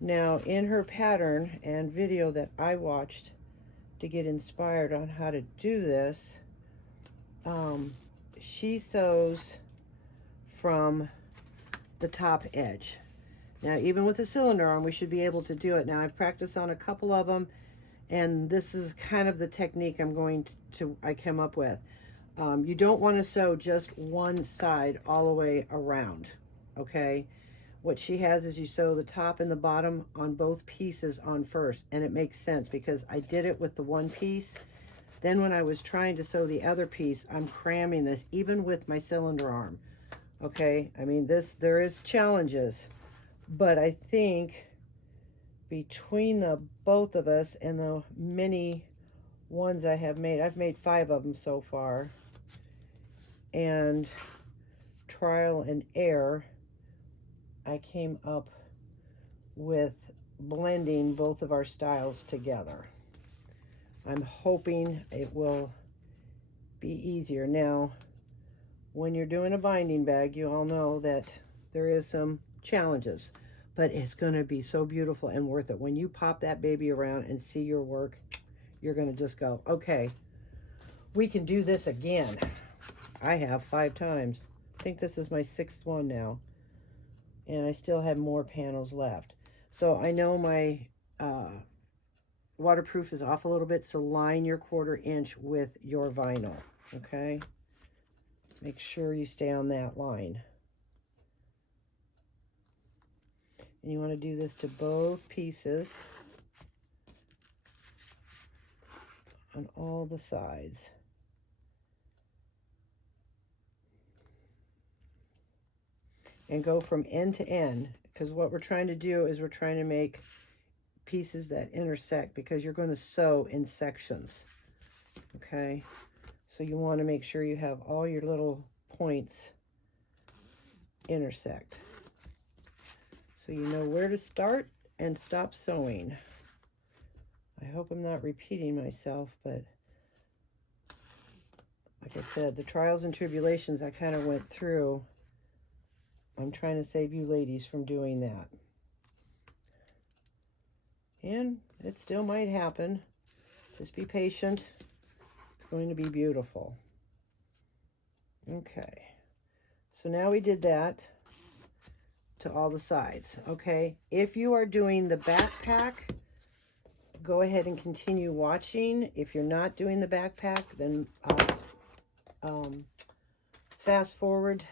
Now, in her pattern and video that I watched to get inspired on how to do this, she sews from the top edge. Now, even with a cylinder arm, we should be able to do it. Now, I've practiced on a couple of them, and this is kind of the technique I came up with. You don't want to sew just one side all the way around, okay? What she has is you sew the top and the bottom on both pieces on first, and it makes sense because I did it with the one piece. Then when I was trying to sew the other piece, I'm cramming this, even with my cylinder arm, okay? I mean, there is challenges, but I think between the both of us and the many ones I've made 5 of them so far, and trial and error, I came up with blending both of our styles together. I'm hoping it will be easier. Now, when you're doing a binding bag, you all know that there is some challenges, but it's going to be so beautiful and worth it. When you pop that baby around and see your work, you're going to just go, okay, we can do this again. I have 5 times. I think this is my 6th one now, and I still have more panels left. So I know my waterproof is off a little bit, so line your 1/4 inch with your vinyl, okay? Make sure you stay on that line. And you want to do this to both pieces on all the sides. And go from end to end, because what we're trying to do is we're trying to make pieces that intersect, because you're going to sew in sections, okay? So you want to make sure you have all your little points intersect, so you know where to start and stop sewing. I hope I'm not repeating myself, but like I said, the trials and tribulations I kind of went through, I'm trying to save you ladies from doing that. And it still might happen. Just be patient. It's going to be beautiful. Okay. So now we did that to all the sides, okay? If you are doing the backpack, go ahead and continue watching. If you're not doing the backpack, then fast forward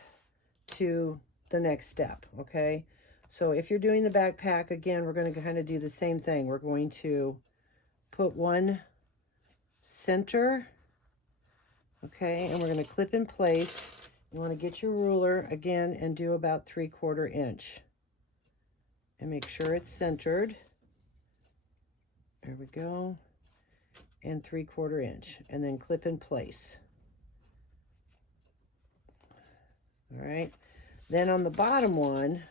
to the next step, okay? So if you're doing the backpack, again, we're going to kind of do the same thing. We're going to put one center, okay, and we're going to clip in place, You want to get your ruler again and do about 3/4 inch. And make sure it's centered. There we go. And 3/4 inch. And then clip in place. All right. Then on the bottom one,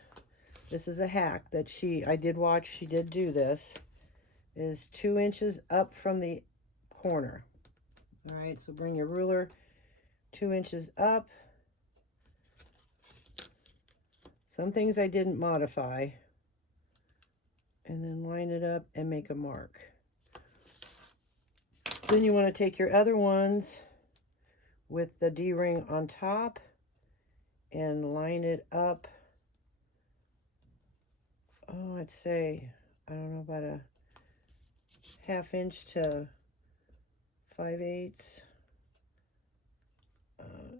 this is a hack that I did watch, she did do this, is 2 inches up from the corner. All right, so bring your ruler 2 inches up. Some things I didn't modify. And then line it up and make a mark. Then you want to take your other ones with the D-ring on top and line it up. Oh, I'd say, I don't know, about a 1/2 inch to 5/8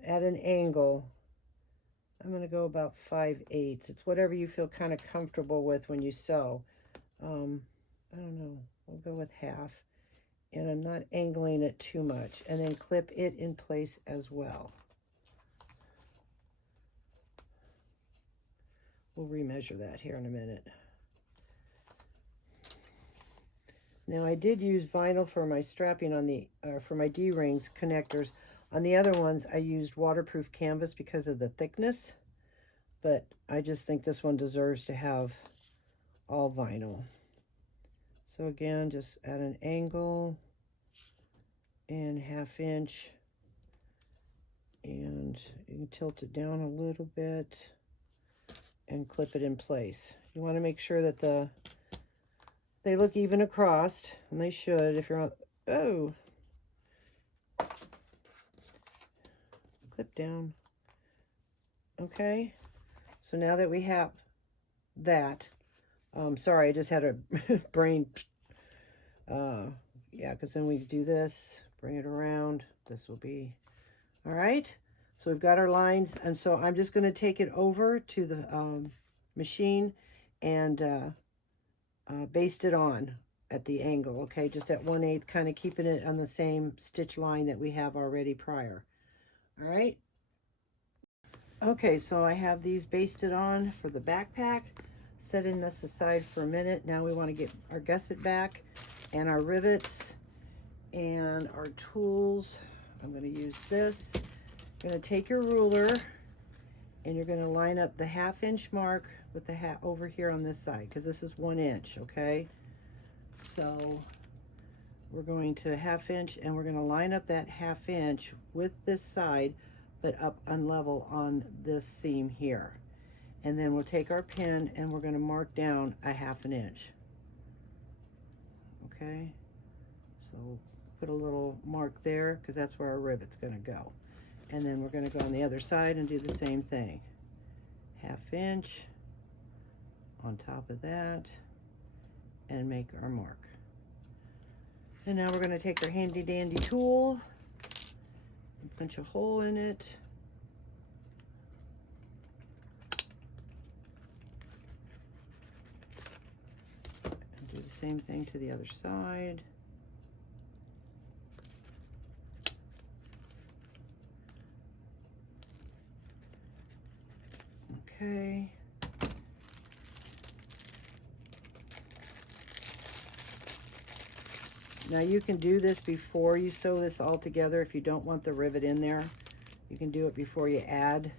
at an angle. I'm going to go about 5/8. It's whatever you feel kind of comfortable with when you sew. I don't know, we'll go with 1/2, and I'm not angling it too much, and then clip it in place as well. We'll remeasure that here in a minute. Now I did use vinyl for my strapping on the, for my D-rings connectors. On the other ones I used waterproof canvas because of the thickness, but I just think this one deserves to have all vinyl. So again, just at an angle and 1/2 inch, and you can tilt it down a little bit and clip it in place. You want to make sure that they look even across, and they should. If you're on, oh, clip down. Okay, so now that we have that, sorry, I just had a brain, yeah, because then we do this, bring it around, this will be, all right, so we've got our lines, and so I'm just going to take it over to the machine and baste it on at the angle, okay, just at 1/8, kind of keeping it on the same stitch line that we have already prior. All right, okay, so I have these basted on for the backpack. Setting this aside for a minute. Now we want to get our gusset back and our rivets and our tools. I'm going to use this. You're going to take your ruler and you're going to line up the 1/2 inch mark with the over here on this side, because this is 1 inch, okay? So we're going to 1/2 inch, and we're going to line up that 1/2 inch with this side, but up unlevel on this seam here. And then we'll take our pin and we're going to mark down a 1/2 inch. Okay, so put a little mark there because that's where our rivet's going to go. And then we're going to go on the other side and do the same thing. 1/2 inch on top of that and make our mark. And now we're going to take our handy dandy tool and punch a hole in it. Do the same thing to the other side. Okay. Now you can do this before you sew this all together if you don't want the rivet in there. You can do it before you add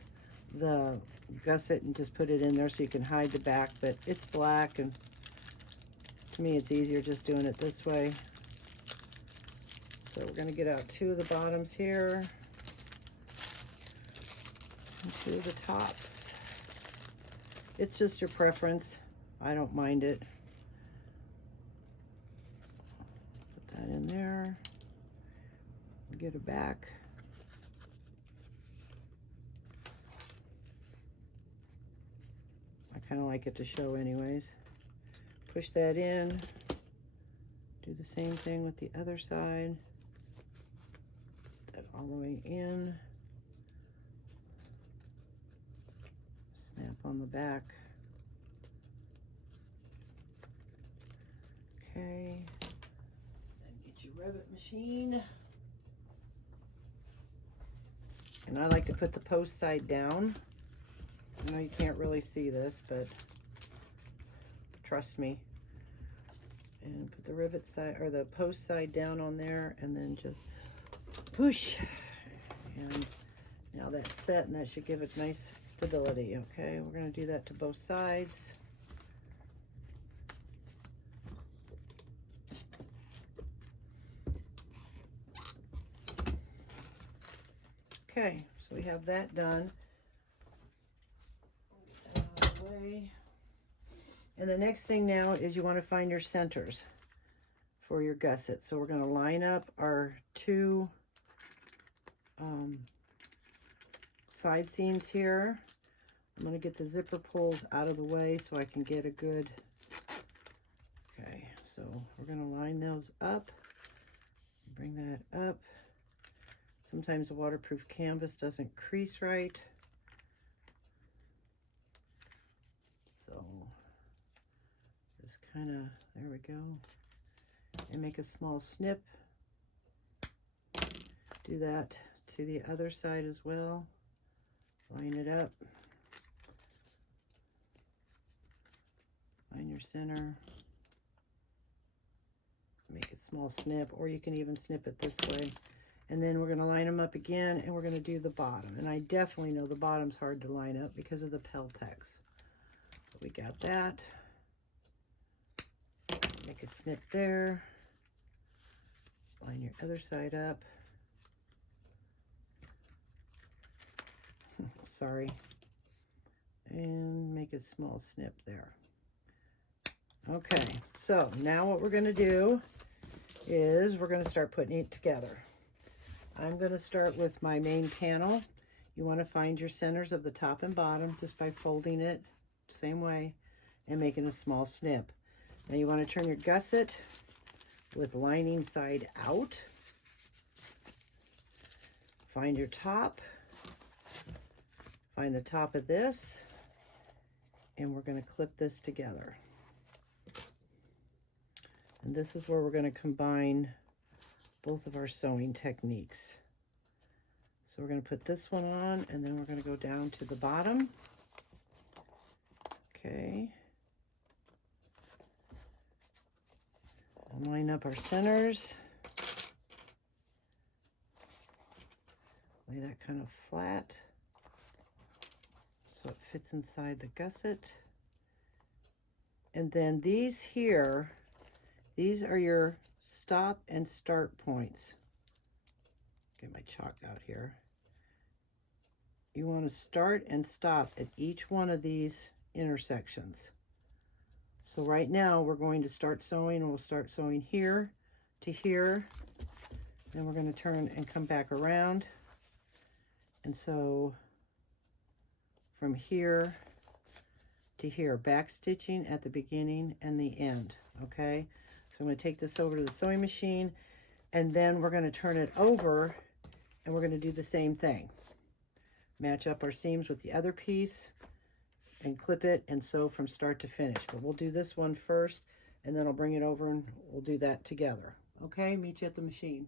the gusset and just put it in there so you can hide the back, but it's black, and to me it's easier just doing it this way. So we're going to get out 2 of the bottoms here and 2 of the tops. It's just your preference. I don't mind it. Put that in there. Get it back. I kind of like it to show anyways. Push that in. Do the same thing with the other side. That all the way in. Snap on the back. Okay. Then get your rivet machine. And I like to put the post side down. I know you can't really see this, but trust me. And put the rivet side or the post side down on there, and then just push. And now that's set, and that should give it nice stability. Okay, we're going to do that to both sides. Okay, so we have that done. Out of the way. And the next thing now is you want to find your centers for your gusset. So we're going to line up our two side seams here. I'm going to get the zipper pulls out of the way so I can get a good, okay, so we're going to line those up, bring that up. Sometimes the waterproof canvas doesn't crease right. So just kind of, there we go. And make a small snip. Do that to the other side as well. Line it up. Find your center. Make a small snip, or you can even snip it this way. And then we're going to line them up again, and we're going to do the bottom. And I definitely know the bottom's hard to line up because of the Pel-Tex. So we got that. Make a snip there. Line your other side up. Sorry. And make a small snip there. Okay, so now what we're going to do is we're going to start putting it together. I'm going to start with my main panel. You want to find your centers of the top and bottom just by folding it same way and making a small snip. Now you want to turn your gusset with lining side out. Find your top. Find the top of this, and we're going to clip this together. And this is where we're going to combine both of our sewing techniques. So we're going to put this one on, and then we're going to go down to the bottom. Okay. And line up our centers. Lay that kind of flat so it fits inside the gusset. And then these here, these are your stop and start points. Get my chalk out here. You want to start and stop at each one of these intersections. So right now we're going to start sewing, and we'll start sewing here to here. Then we're going to turn and come back around and sew from here to here, back stitching at the beginning and the end. Okay, so I'm going to take this over to the sewing machine, and then we're going to turn it over, and we're going to do the same thing. Match up our seams with the other piece and clip it and sew from start to finish. But we'll do this one first, and then I'll bring it over and we'll do that together. Okay, meet you at the machine.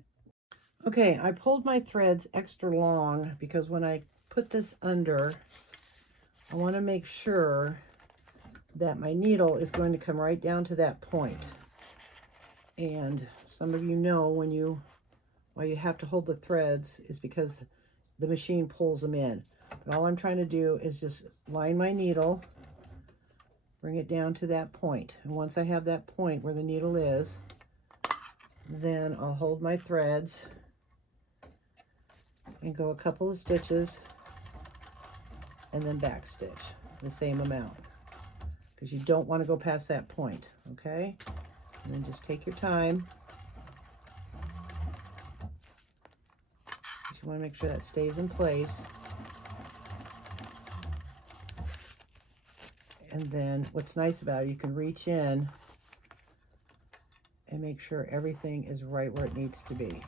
Okay, I pulled my threads extra long because when I put this under, I want to make sure that my needle is going to come right down to that point. And some of you know why you have to hold the threads is because the machine pulls them in. But all I'm trying to do is just line my needle, bring it down to that point. And once I have that point where the needle is, then I'll hold my threads and go a couple of stitches and then back stitch the same amount, because you don't want to go past that point. Okay, and then just take your time. You want to make sure that stays in place. And then what's nice about it, you can reach in and make sure everything is right where it needs to be.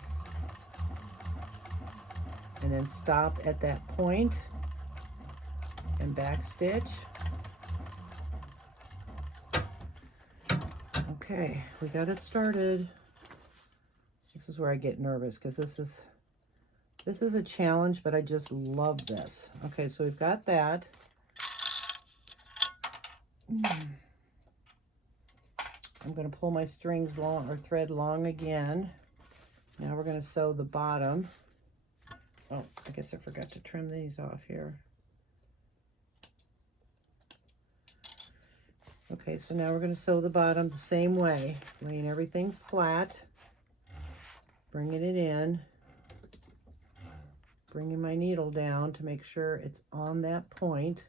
And then stop at that point and back stitch. Okay, we got it started. This is where I get nervous because this is This is a challenge, but I just love this. Okay, so we've got that. I'm going to pull my strings long, or thread long again. Now we're going to sew the bottom. Oh, I guess I forgot to trim these off here. Okay, so now we're going to sew the bottom the same way, laying everything flat, bringing it in, bringing my needle down to make sure it's on that point.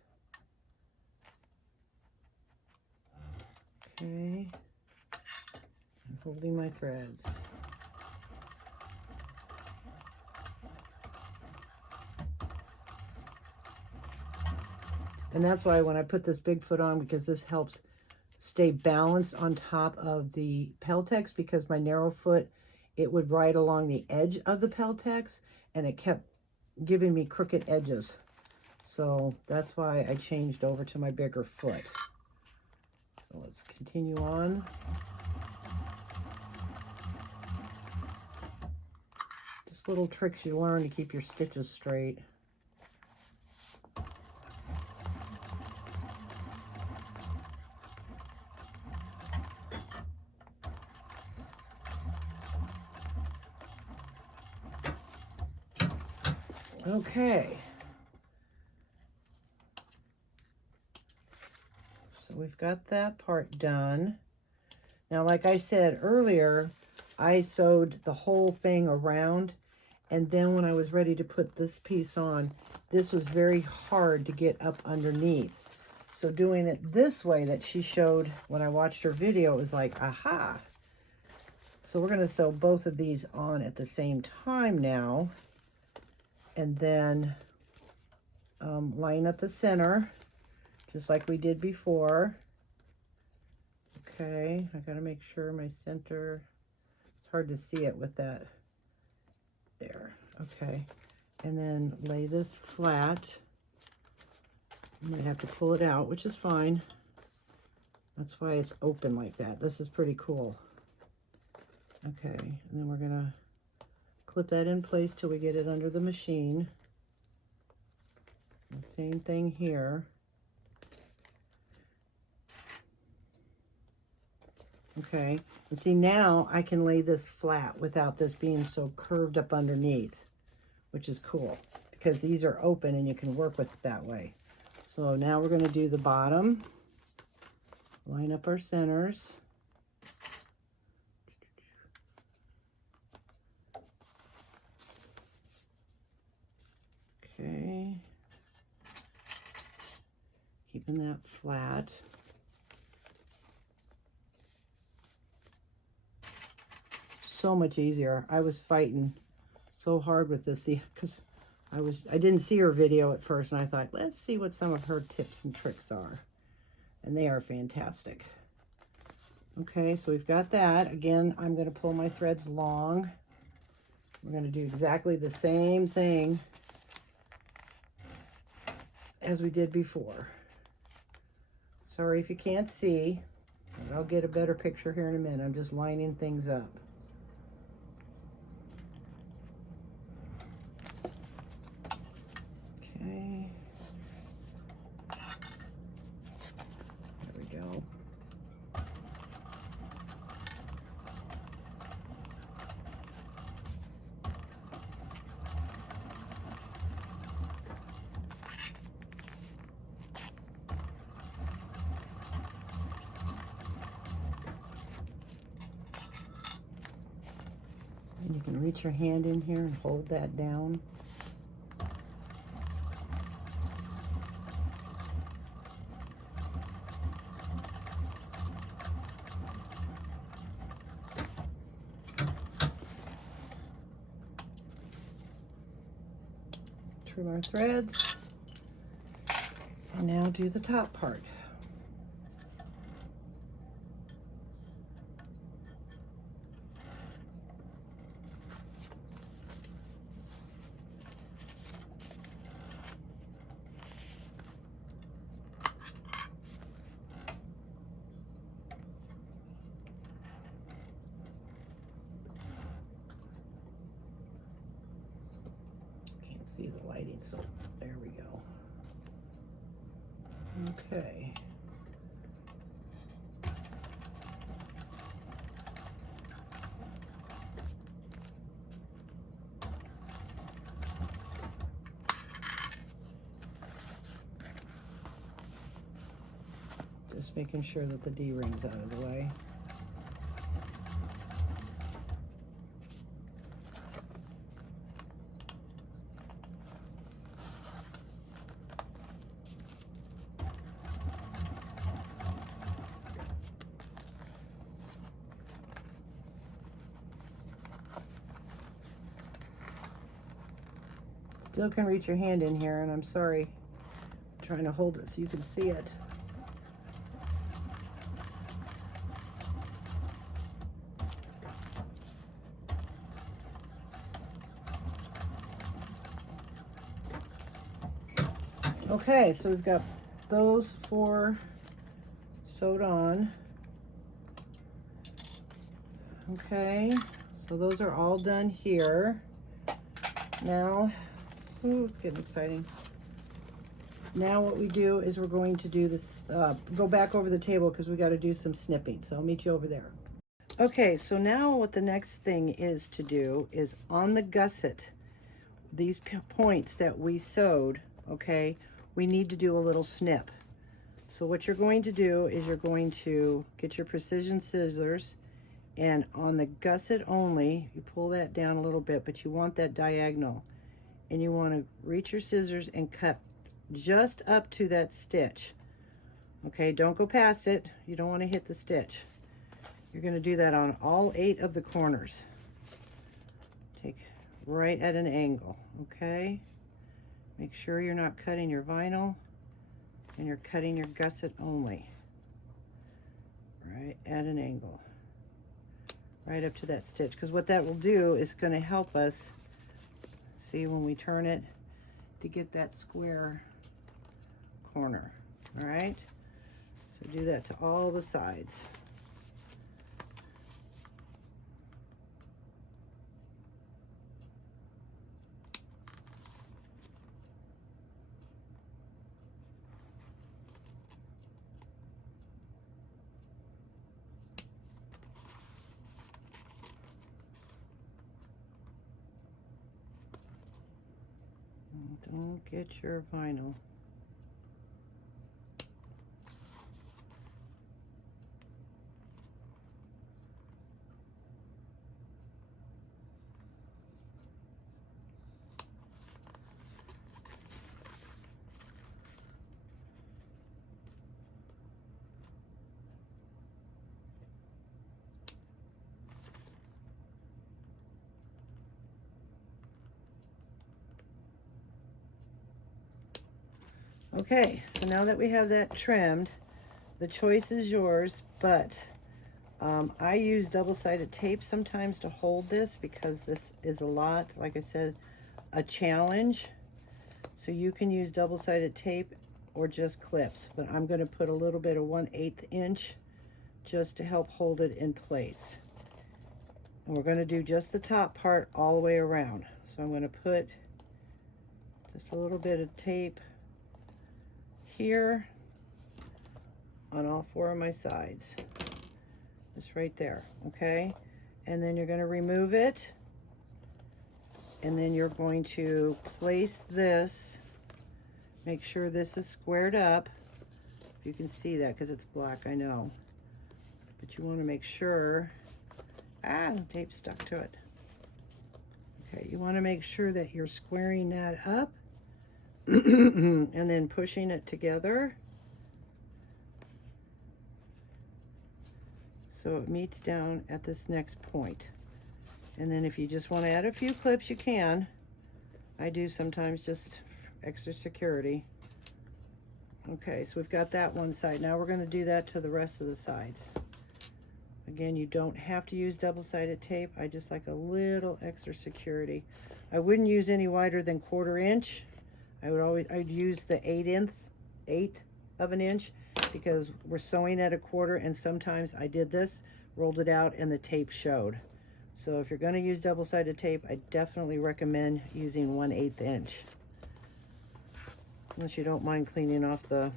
Okay, and holding my threads. And that's why when I put this big foot on, because this helps stay balanced on top of the Pel-Tex, because my narrow foot, it would ride along the edge of the Pel-Tex and it kept giving me crooked edges. So that's why I changed over to my bigger foot. So let's continue on. Just little tricks you learn to keep your stitches straight. Okay, so we've got that part done. Now, like I said earlier, I sewed the whole thing around, and then when I was ready to put this piece on, this was very hard to get up underneath. So doing it this way that she showed when I watched her video, it was like, aha. So we're going to sew both of these on at the same time now, and then line up the center, just like we did before. Okay, I gotta make sure my center, it's hard to see it with that there. Okay, and then lay this flat. You might have to pull it out, which is fine. That's why it's open like that. This is pretty cool. Okay, and then we're gonna clip that in place till we get it under the machine. The same thing here. Okay, and see, now I can lay this flat without this being so curved up underneath, which is cool because these are open and you can work with it that way. So now we're going to do the bottom, line up our centers. Okay, keeping that flat. So much easier. I was fighting so hard with this because I didn't see her video at first, and I thought, let's see what some of her tips and tricks are, and they are fantastic. Okay, so we've got that. Again, I'm going to pull my threads long. We're going to do exactly the same thing as we did before. Sorry if you can't see, but I'll get a better picture here in a minute. I'm just lining things up. Okay, there we go. And you can reach your hand in here and hold that down. Trim our threads, and now do the top part. See the lighting, so there we go. Okay. Just making sure that the D-ring's out of the way. Still can reach your hand in here, and I'm sorry, I'm trying to hold it so you can see it. Okay, so we've got those 4 sewed on. Okay, so those are all done here. Now, ooh, it's getting exciting. Now what we do is we're going to do this, go back over the table because we got to do some snipping. So I'll meet you over there. Okay, so now what the next thing is to do is on the gusset, these points that we sewed, okay, we need to do a little snip. So what you're going to do is you're going to get your precision scissors, and on the gusset only, you pull that down a little bit, but you want that diagonal. And you want to reach your scissors and cut just up to that stitch. Okay, don't go past it. You don't want to hit the stitch. You're going to do that on all 8 of the corners. Take right at an angle, okay? Make sure you're not cutting your vinyl and you're cutting your gusset only. Right at an angle. Right up to that stitch, because what that will do is going to help us, see, when we turn it, to get that square corner. All right, so do that to all the sides. Don't get your vinyl. Okay, so now that we have that trimmed, the choice is yours, but I use double-sided tape sometimes to hold this because this is a lot, like I said, a challenge. So you can use double-sided tape or just clips, but I'm going to put a little bit of 1/8 inch just to help hold it in place. And we're going to do just the top part all the way around. So I'm going to put just a little bit of tape here on all 4 of my sides, just right there, okay? And then you're going to remove it, and then you're going to place this, make sure this is squared up. If you can see that, because it's black, I know, but you want to make sure, the tape stuck to it. Okay, you want to make sure that you're squaring that up and then pushing it together so it meets down at this next point. And then if you just want to add a few clips, you can. I do sometimes, just extra security. Okay, so we've got that one side. Now we're going to do that to the rest of the sides. Again, you don't have to use double-sided tape. I just like a little extra security. I wouldn't use any wider than 1/4 inch. I'd use the 1/8 of an inch, because we're sewing at 1/4, and sometimes I did this, rolled it out, and the tape showed. So if you're going to use double-sided tape, I definitely recommend using 1/8 inch. Unless you don't mind cleaning off the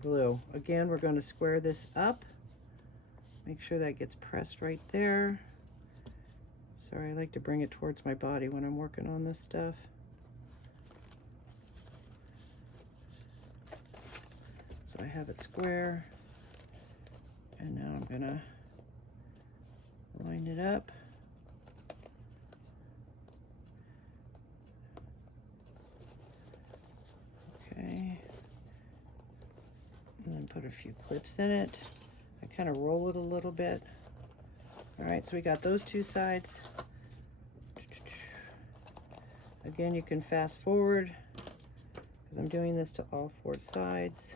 glue. Again, we're going to square this up. Make sure that gets pressed right there. Sorry, I like to bring it towards my body when I'm working on this stuff. So I have it square. And now I'm gonna line it up. Okay. And then put a few clips in it. I kind of roll it a little bit. All right, so we got those two sides. Again, you can fast forward because I'm doing this to all 4 sides.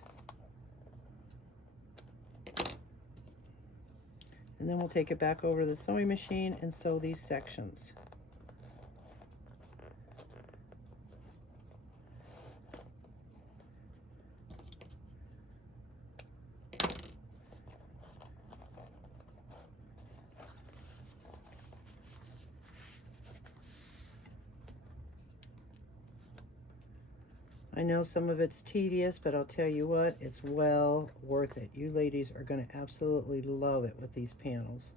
And then we'll take it back over to the sewing machine and sew these sections. I know some of it's tedious, but I'll tell you what, it's well worth it. You ladies are going to absolutely love it with these panels.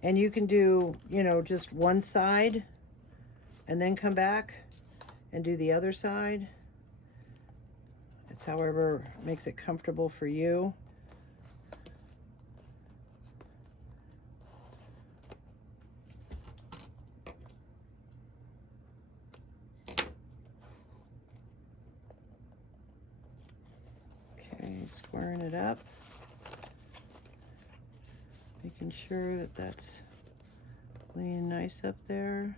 And you can do, you know, just one side and then come back and do the other side. It's however makes it comfortable for you. Okay, squaring it up. Making sure that that's laying nice up there,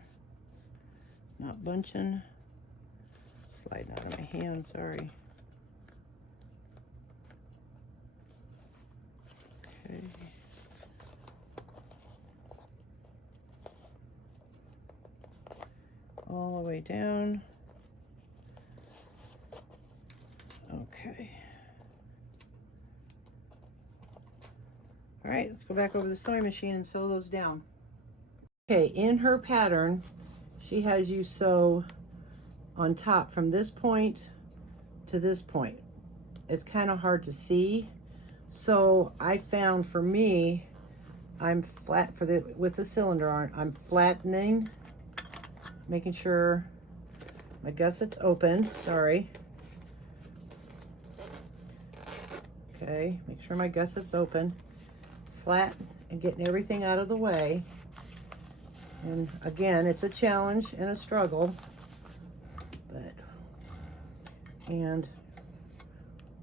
not bunching, sliding out of my hand, sorry. Okay. All the way down. Okay. All right, let's go back over the sewing machine and sew those down. Okay, in her pattern, she has you sew on top from this point to this point. It's kind of hard to see. So I found for me, I'm flat for the, with the cylinder arm, I'm flattening, making sure my gusset's open, sorry. Okay, make sure my gusset's open. Flat and getting everything out of the way. And again, it's a challenge and a struggle, but, and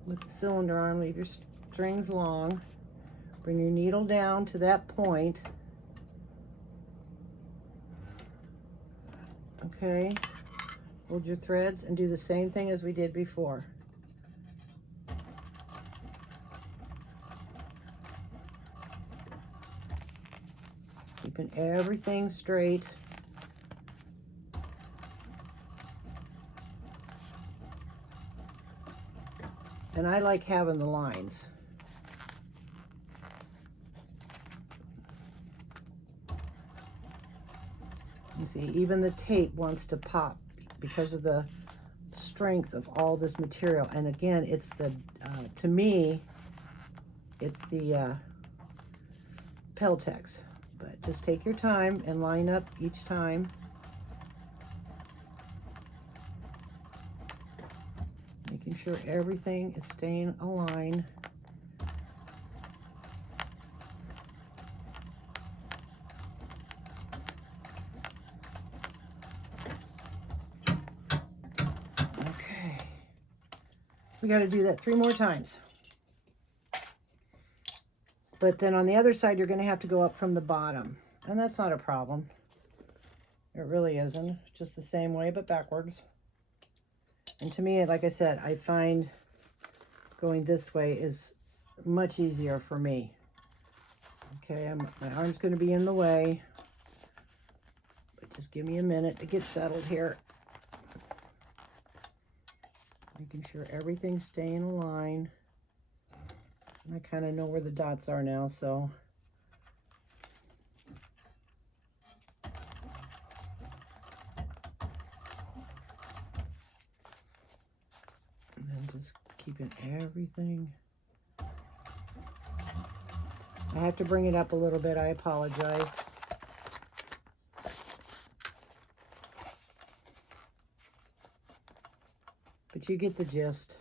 with the cylinder arm, leave your strings long, bring your needle down to that point. Okay, hold your threads and do the same thing as we did before. Keeping everything straight. And I like having the lines. You see, even the tape wants to pop because of the strength of all this material. And again, it's the, to me, it's the Pel-Tex. But just take your time and line up each time. Making sure everything is staying aligned. Okay. We got to do that 3 more times. But then on the other side, you're going to have to go up from the bottom. And that's not a problem. It really isn't. Just the same way, but backwards. And to me, like I said, I find going this way is much easier for me. Okay, my arm's going to be in the way. But just give me a minute to get settled here. Making sure everything's staying in line. And I kind of know where the dots are now, so. And then just keeping everything. I have to bring it up a little bit, I apologize. But you get the gist.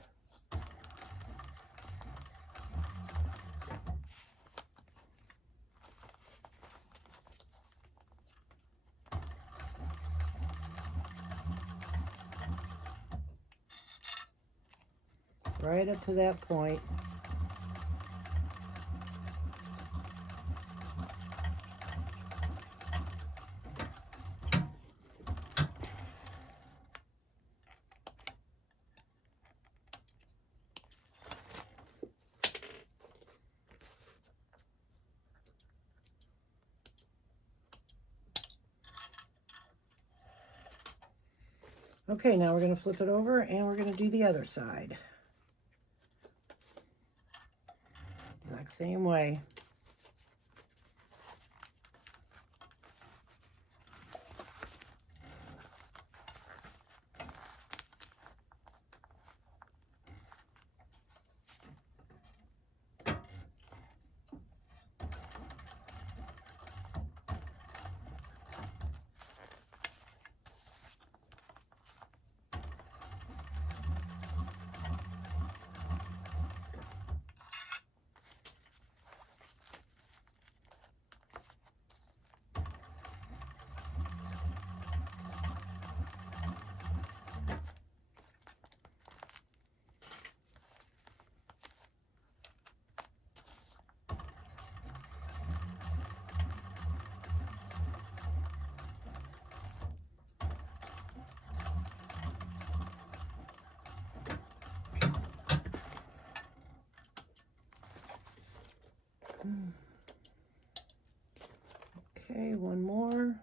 Right up to that point. Okay, now we're going to flip it over and we're going to do the other side. Exact same way. Okay, one more.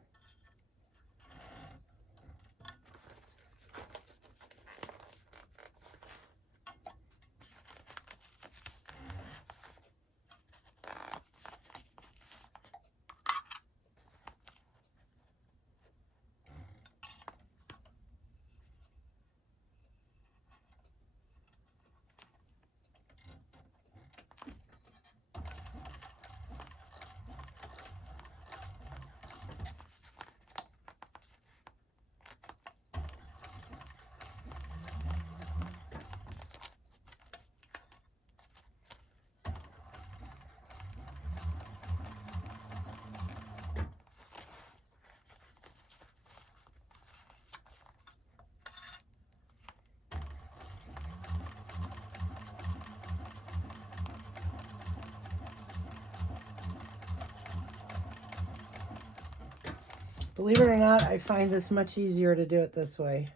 Believe it or not, I find this much easier to do it this way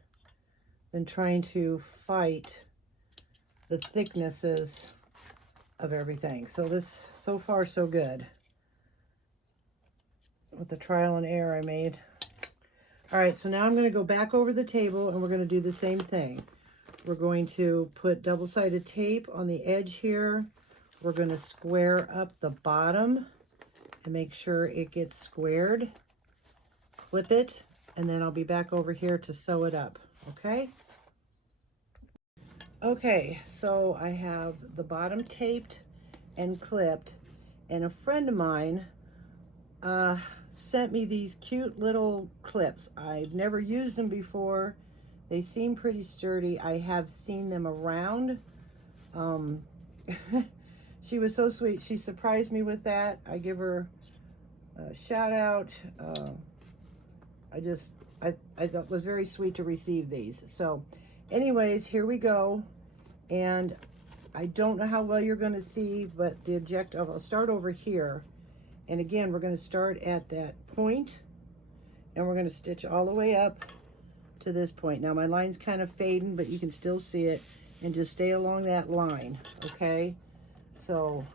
than trying to fight the thicknesses of everything. So this, so far, so good with the trial and error I made. All right, so now I'm going to go back over the table and we're going to do the same thing. We're going to put double-sided tape on the edge here. We're going to square up the bottom and make sure it gets squared. Clip it, and then I'll be back over here to sew it up, okay? Okay, so I have the bottom taped and clipped, and a friend of mine sent me these cute little clips. I've never used them before. They seem pretty sturdy. I have seen them around. She was so sweet. She surprised me with that. I give her a shout out. I thought it was very sweet to receive these. So anyways, here we go. And I don't know how well you're going to see, but the objective, I'll start over here. And again, we're going to start at that point and we're going to stitch all the way up to to this point. Now my line's kind of fading, but you can still see it, and just stay along that line, okay? So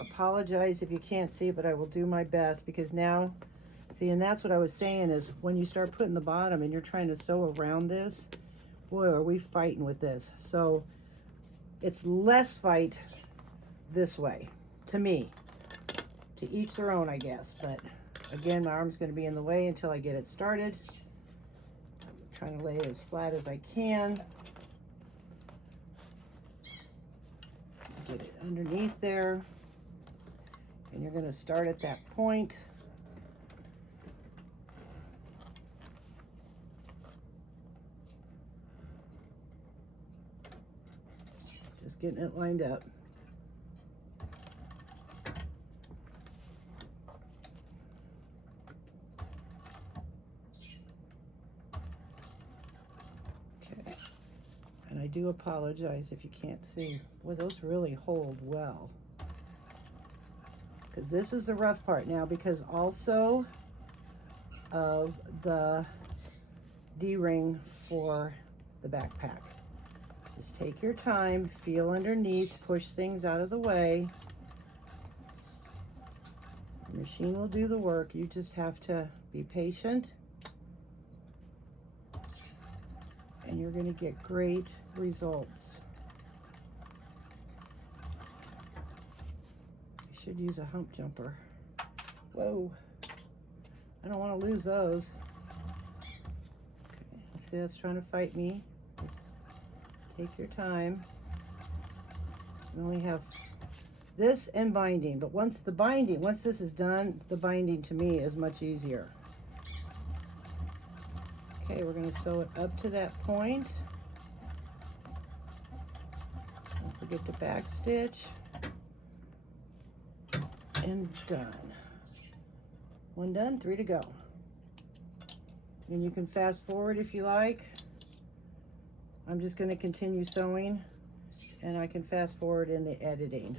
apologize if you can't see it, but I will do my best, because now, see, and that's what I was saying, is when you start putting the bottom and you're trying to sew around this, boy, are we fighting with this. So it's less fight this way, to me. To each their own, I guess. But again, my arm's going to be in the way until I get it started. I'm trying to lay it as flat as I can. Get it underneath there. And you're going to start at that point. Just getting it lined up. Okay. And I do apologize if you can't see. Boy, those really hold well. Because this is the rough part now, because also of the D-ring for the backpack. Just take your time, feel underneath, push things out of the way. The machine will do the work. You just have to be patient. And you're going to get great results. You should use a hump jumper. Whoa. I don't want to lose those. Okay, see, that's trying to fight me. Just take your time. You only have this and binding, but once this is done, the binding to me is much easier. Okay, we're going to sew it up to that point. Don't forget to back stitch. And done. One done, 3 to go. And you can fast forward if you like. I'm just going to continue sewing, and I can fast forward in the editing.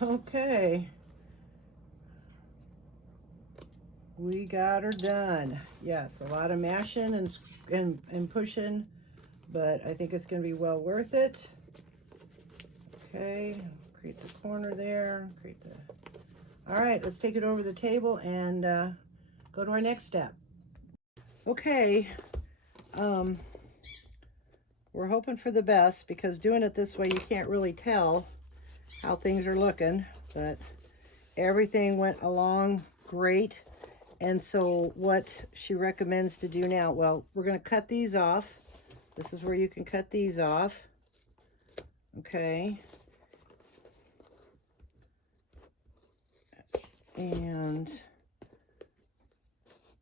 Okay. We got her done. Yes, a lot of mashing and pushing, but I think it's going to be well worth it. Okay, create the corner there. Create the. All right, let's take it over the table and go to our next step. Okay, we're hoping for the best because doing it this way you can't really tell how things are looking, but everything went along great. And so what she recommends to do now, well, we're going to cut these off. This is where you can cut these off. Okay. And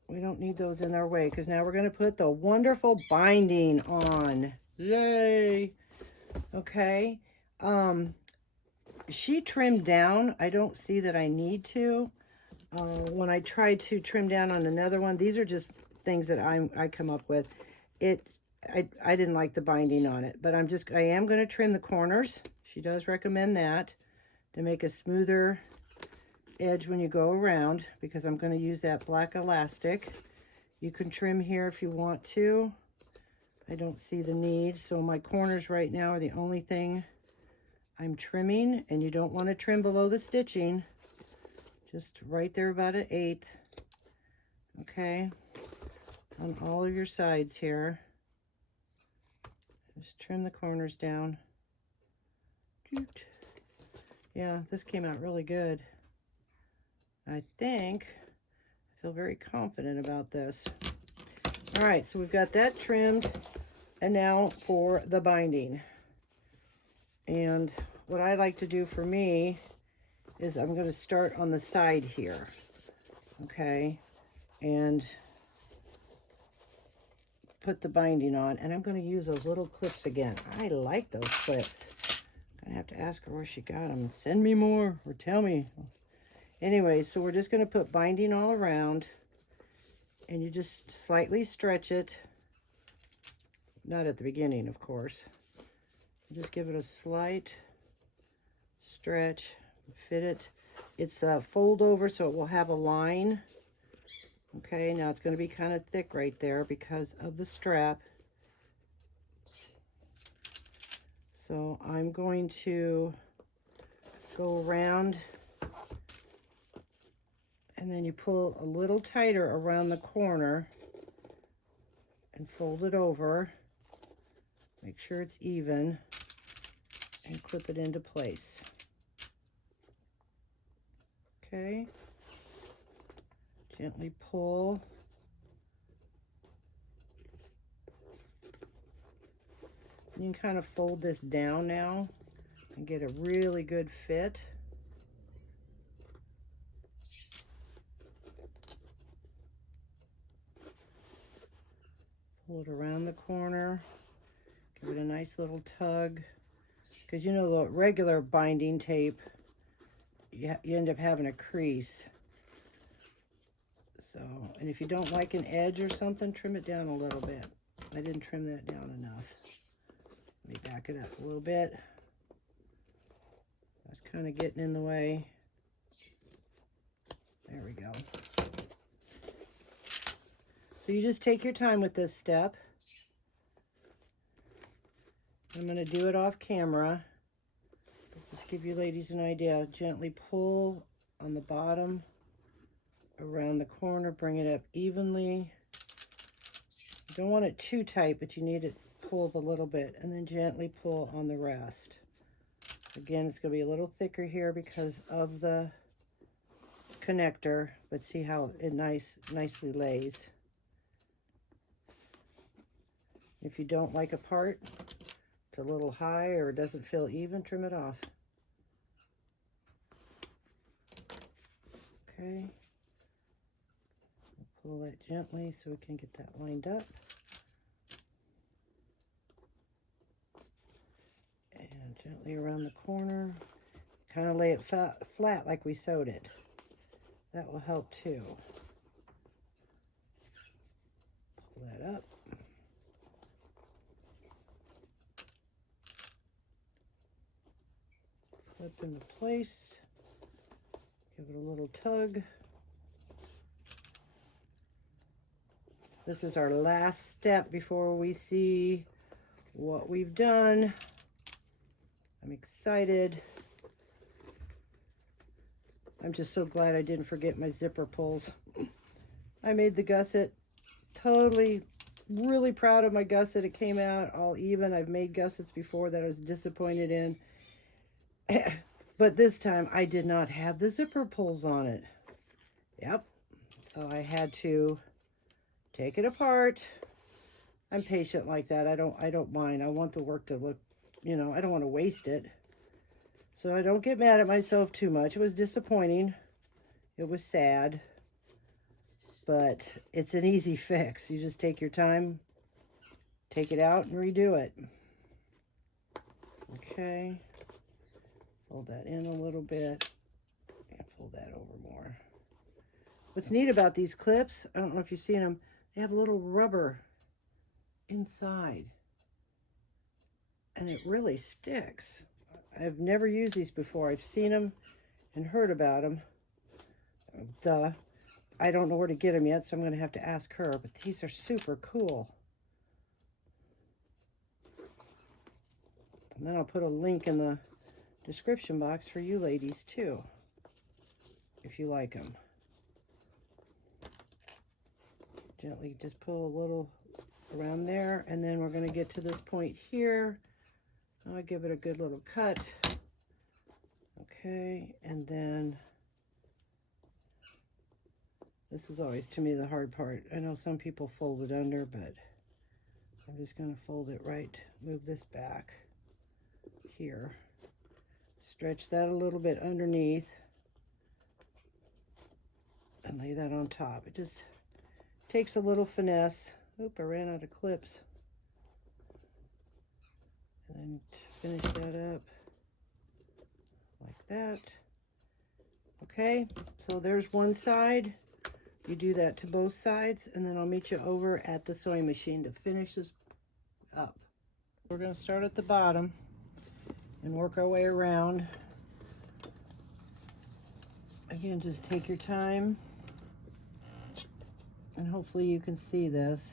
we don't need those in our way because now we're going to put the wonderful binding on. Yay. Okay. She trimmed down. I don't see that I need to. When I tried to trim down on another one, these are just things that I come up with. I didn't like the binding on it, but I am going to trim the corners. She does recommend that to make a smoother edge when you go around, because I'm going to use that black elastic. You can trim here if you want to. I don't see the need. So my corners right now are the only thing I'm trimming, and you don't want to trim below the stitching. Just right there about an 1/8. Okay, on all of your sides here. Just trim the corners down. Yeah, this came out really good. I think I feel very confident about this. All right, so we've got that trimmed, and now for the binding. And what I like to do for me is I'm going to start on the side here, okay, and put the binding on, and I'm going to use those little clips again. I like those clips. I'm going to have to ask her where she got them and send me more or tell me. Anyway, so we're just going to put binding all around, and you just slightly stretch it, not at the beginning, of course. Just give it a slight stretch. Fit it. It's a fold over, so it will have a line. Okay, now it's going to be kind of thick right there because of the strap. So I'm going to go around, and then you pull a little tighter around the corner and fold it over. Make sure it's even and clip it into place. Okay, gently pull. You can kind of fold this down now and get a really good fit. Pull it around the corner. Give it a nice little tug. Because you know the regular binding tape, you end up having a crease. So, and if you don't like an edge or something, trim it down a little bit. I didn't trim that down enough. Let me back it up a little bit. I was kind of getting in the way. There we go. So you just take your time with this step. I'm going to do it off camera. Just give you ladies an idea. Gently pull on the bottom, around the corner, bring it up evenly. You don't want it too tight, but you need it pulled a little bit, and then gently pull on the rest. Again, it's going to be a little thicker here because of the connector, but see how it nicely lays. If you don't like a part, it's a little high or it doesn't feel even, trim it off. Okay. Pull that gently so we can get that lined up. And gently around the corner. Kind of lay it flat like we sewed it. That will help too. Pull that up. Flip into place. Give it a little tug. This is our last step before we see what we've done. I'm excited. I'm just so glad I didn't forget my zipper pulls. I made the gusset. Totally, really proud of my gusset. It came out all even. I've made gussets before that I was disappointed in. But this time I did not have the zipper pulls on it. Yep. So I had to take it apart. I'm patient like that. I don't mind. I want the work to look, you know, I don't want to waste it. So I don't get mad at myself too much. It was disappointing. It was sad. But it's an easy fix. You just take your time, take it out and redo it. Okay. Fold that in a little bit and fold that over more. What's neat about these clips, I don't know if you've seen them, they have a little rubber inside and it really sticks. I've never used these before. I've seen them and heard about them. I don't know where to get them yet, so I'm going to have to ask her, but these are super cool. And then I'll put a link in the description box for you ladies too, if you like them. Gently just pull a little around there, and then we're going to get to this point here. I'll give it a good little cut. Okay, and then this is always to me the hard part. I know some people fold it under, but I'm just going to fold it right, move this back here. Stretch that a little bit underneath and lay that on top. It just takes a little finesse. Oop, I ran out of clips. And then finish that up like that. Okay, so there's one side. You do that to both sides, and then I'll meet you over at the sewing machine to finish this up. We're going to start at the bottom and work our way around. Again, just take your time, and hopefully you can see this.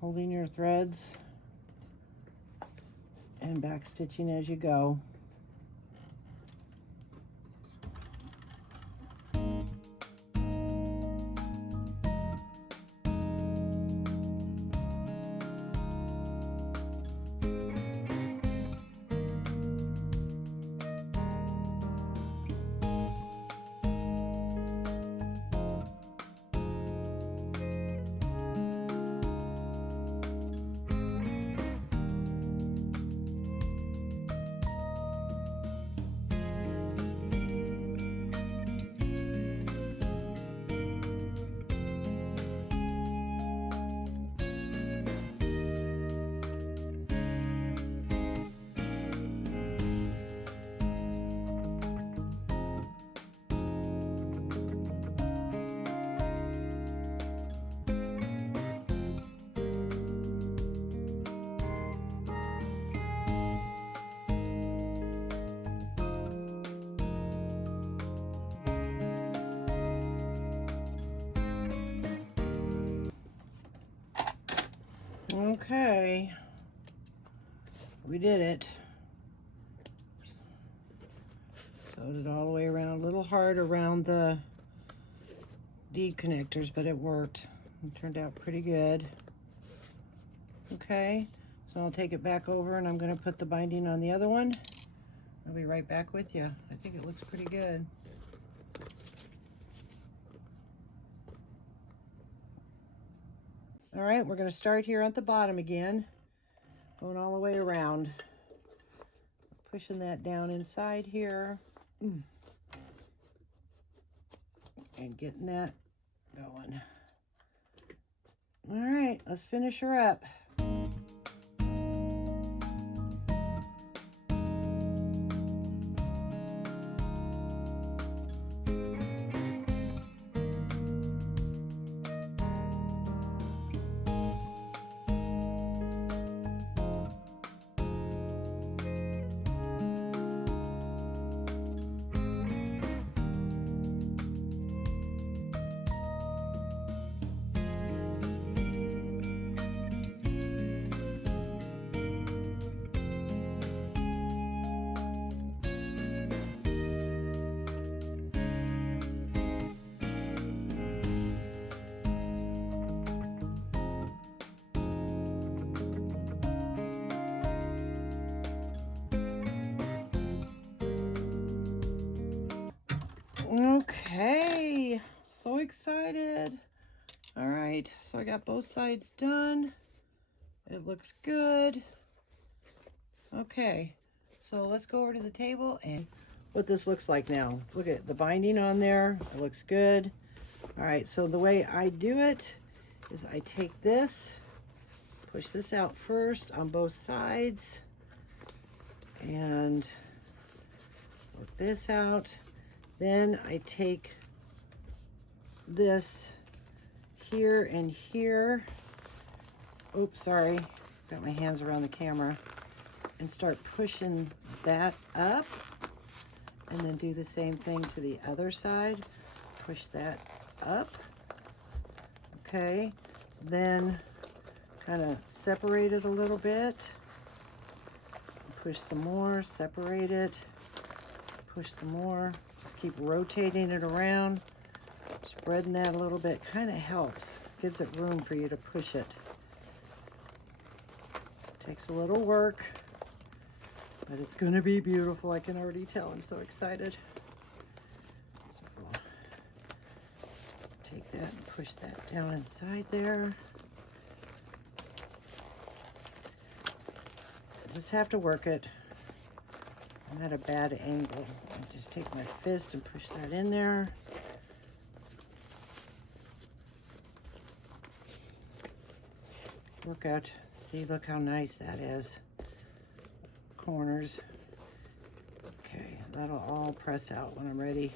Holding your threads and back stitching as you go. Okay, we did it. Sewed it all the way around, a little hard around the D connectors, but it worked. It turned out pretty good. Okay, so I'll take it back over and I'm going to put the binding on the other one. I'll be right back with you. I think it looks pretty good. All right, we're going to start here at the bottom again, going all the way around, pushing that down inside here, and getting that going. All right, let's finish her up. Okay, so excited. All right, so I got both sides done. It looks good. Okay, so let's go over to the table and what this looks like now. Look at the binding on there. It looks good. All right, so the way I do it is I take this, push this out first on both sides, and work this out. Then I take this here and here. Oops, sorry. Got my hands around the camera. And start pushing that up. And then do the same thing to the other side. Push that up. Okay. Then kind of separate it a little bit. Push some more, separate it. Push some more. Just keep rotating it around, spreading that a little bit. Kind of helps, gives it room for you to push it. Takes a little work, but it's going to be beautiful. I can already tell. I'm so excited. So we'll take that and push that down inside there. Just have to work it. I'm at a bad angle. I just take my fist and push that in there. Work out. See, look how nice that is. Corners. Okay, that'll all press out when I'm ready.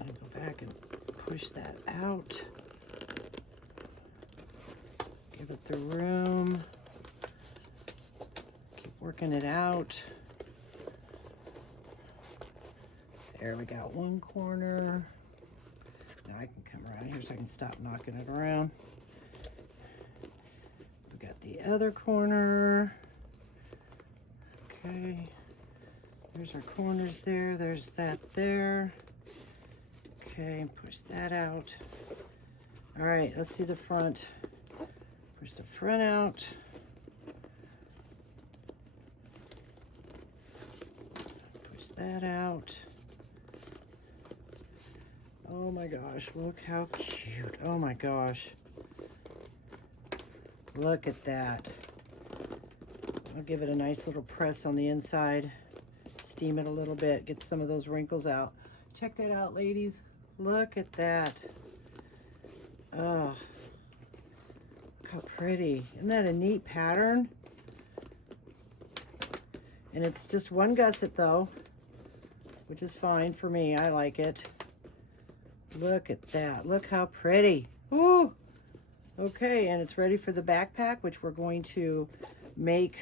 I'll go back and push that out. Give it the room. Keep working it out. There, we got one corner. Now I can come around here so I can stop knocking it around. We got the other corner. Okay. There's our corners there. There's that there. Okay, push that out. All right, let's see the front. Push the front out. Push that out. Oh my gosh, look how cute. Oh my gosh. Look at that. I'll give it a nice little press on the inside. Steam it a little bit, get some of those wrinkles out. Check that out, ladies. Look at that. Oh. How pretty. Isn't that a neat pattern? And it's just one gusset though, which is fine for me. I like it. Look at that. Look how pretty. Ooh. Okay, and it's ready for the backpack, which we're going to make.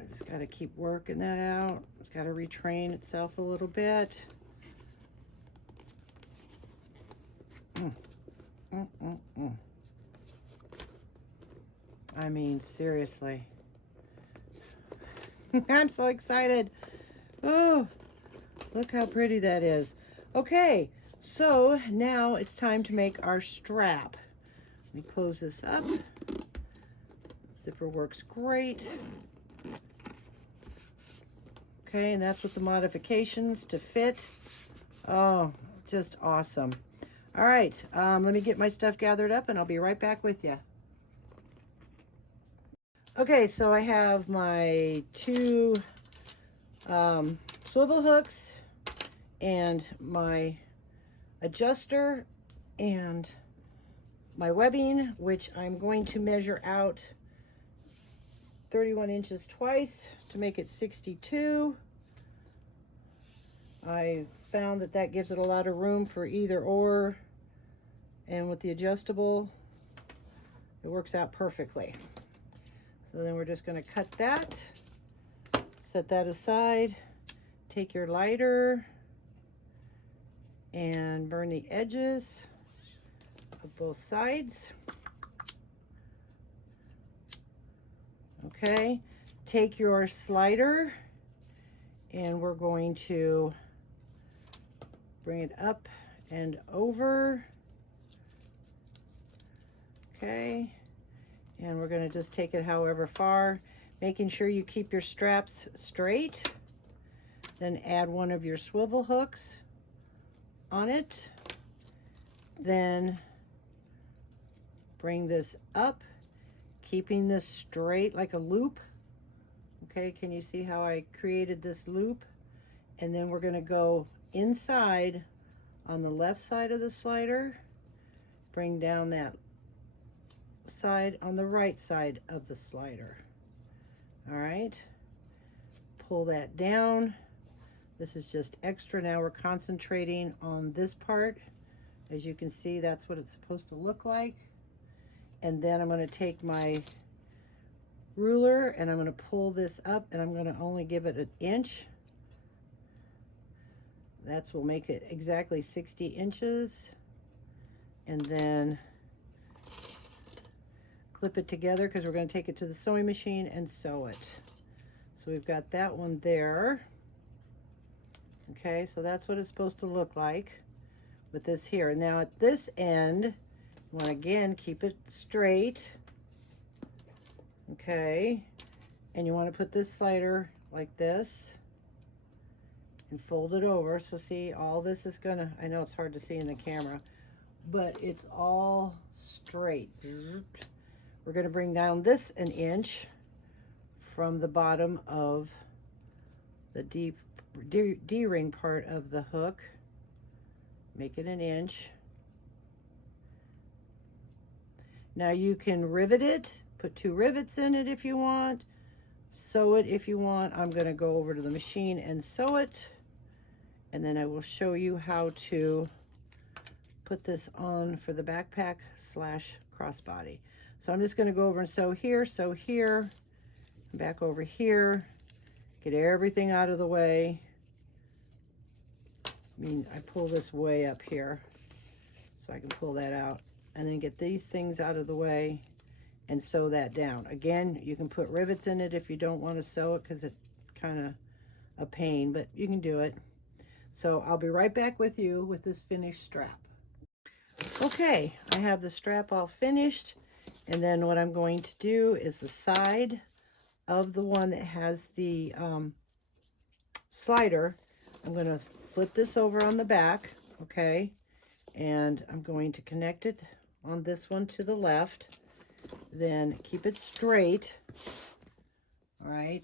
I just got to keep working that out. It's got to retrain itself a little bit. I mean, seriously. I'm so excited. Oh, look how pretty that is. Okay, so now it's time to make our strap. Let me close this up. Zipper works great. Okay, and that's with the modifications to fit. Oh, just awesome. All right, let me get my stuff gathered up and I'll be right back with you. Okay, so I have my two swivel hooks and my adjuster and my webbing, which I'm going to measure out 31 inches twice to make it 62. I found that that gives it a lot of room for either or, and with the adjustable it works out perfectly. So then we're just going to cut that, set that aside, take your lighter and burn the edges of both sides. Okay, take your slider and we're going to bring it up and over. Okay, and we're going to just take it however far, making sure you keep your straps straight. Then add one of your swivel hooks on it. Then bring this up, keeping this straight like a loop. Okay, can you see how I created this loop? And then we're going to go inside on the left side of the slider, bring down that side on the right side of the slider. All right, pull that down. This is just extra. Now we're concentrating on this part. As you can see, that's what it's supposed to look like. And then I'm going to take my ruler and I'm going to pull this up, and I'm going to only give it 1 inch. That's will make it exactly 60 inches. And then clip it together because we're going to take it to the sewing machine and sew it. So we've got that one there. Okay, so that's what it's supposed to look like with this here. Now at this end, you want to again keep it straight. Okay, and you want to put this slider like this and fold it over. So see, all this is gonna, I know it's hard to see in the camera, but it's all straight. We're going to bring down this 1 inch from the bottom of the D-ring part of the hook. Make it 1 inch. Now you can rivet it, put 2 rivets in it if you want, sew it if you want. I'm going to go over to the machine and sew it, and then I will show you how to put this on for the backpack / crossbody. So I'm just going to go over and sew here, back over here, get everything out of the way. I mean, I pull this way up here so I can pull that out, and then get these things out of the way and sew that down. Again, you can put rivets in it if you don't want to sew it because it's kind of a pain, but you can do it. So I'll be right back with you with this finished strap. Okay, I have the strap all finished, and then what I'm going to do is the side of the one that has the slider, I'm going to flip this over on the back, okay, and I'm going to connect it on this one to the left, then keep it straight, all right,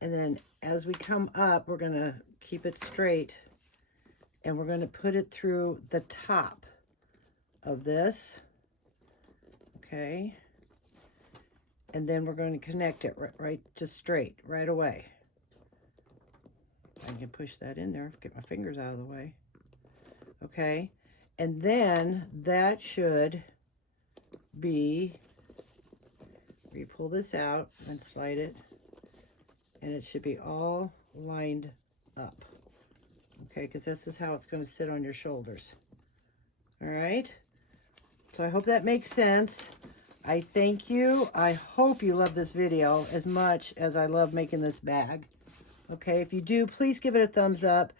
and then as we come up, we're going to keep it straight, and we're going to put it through the top of this, okay, and then we're going to connect it right just straight right away. I can push that in there, get my fingers out of the way, okay, and then that should be, you pull this out and slide it, and it should be all lined up, okay, because this is how it's going to sit on your shoulders. All right, So I hope that makes sense. I thank you. I hope you love this video as much as I love making this bag. Okay, if you do, please give it a thumbs up.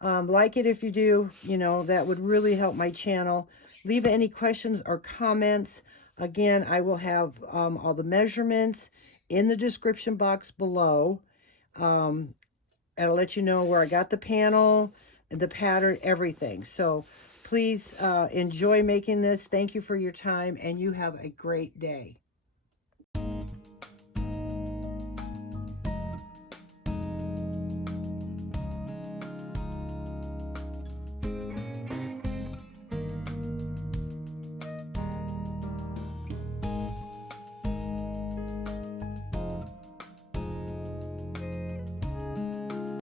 Like it if you do, you know, that would really help my channel. Leave any questions or comments. Again, I will have all the measurements in the description box below. I'll let you know where I got the panel, the pattern, everything. So please enjoy making this. Thank you for your time, and you have a great day.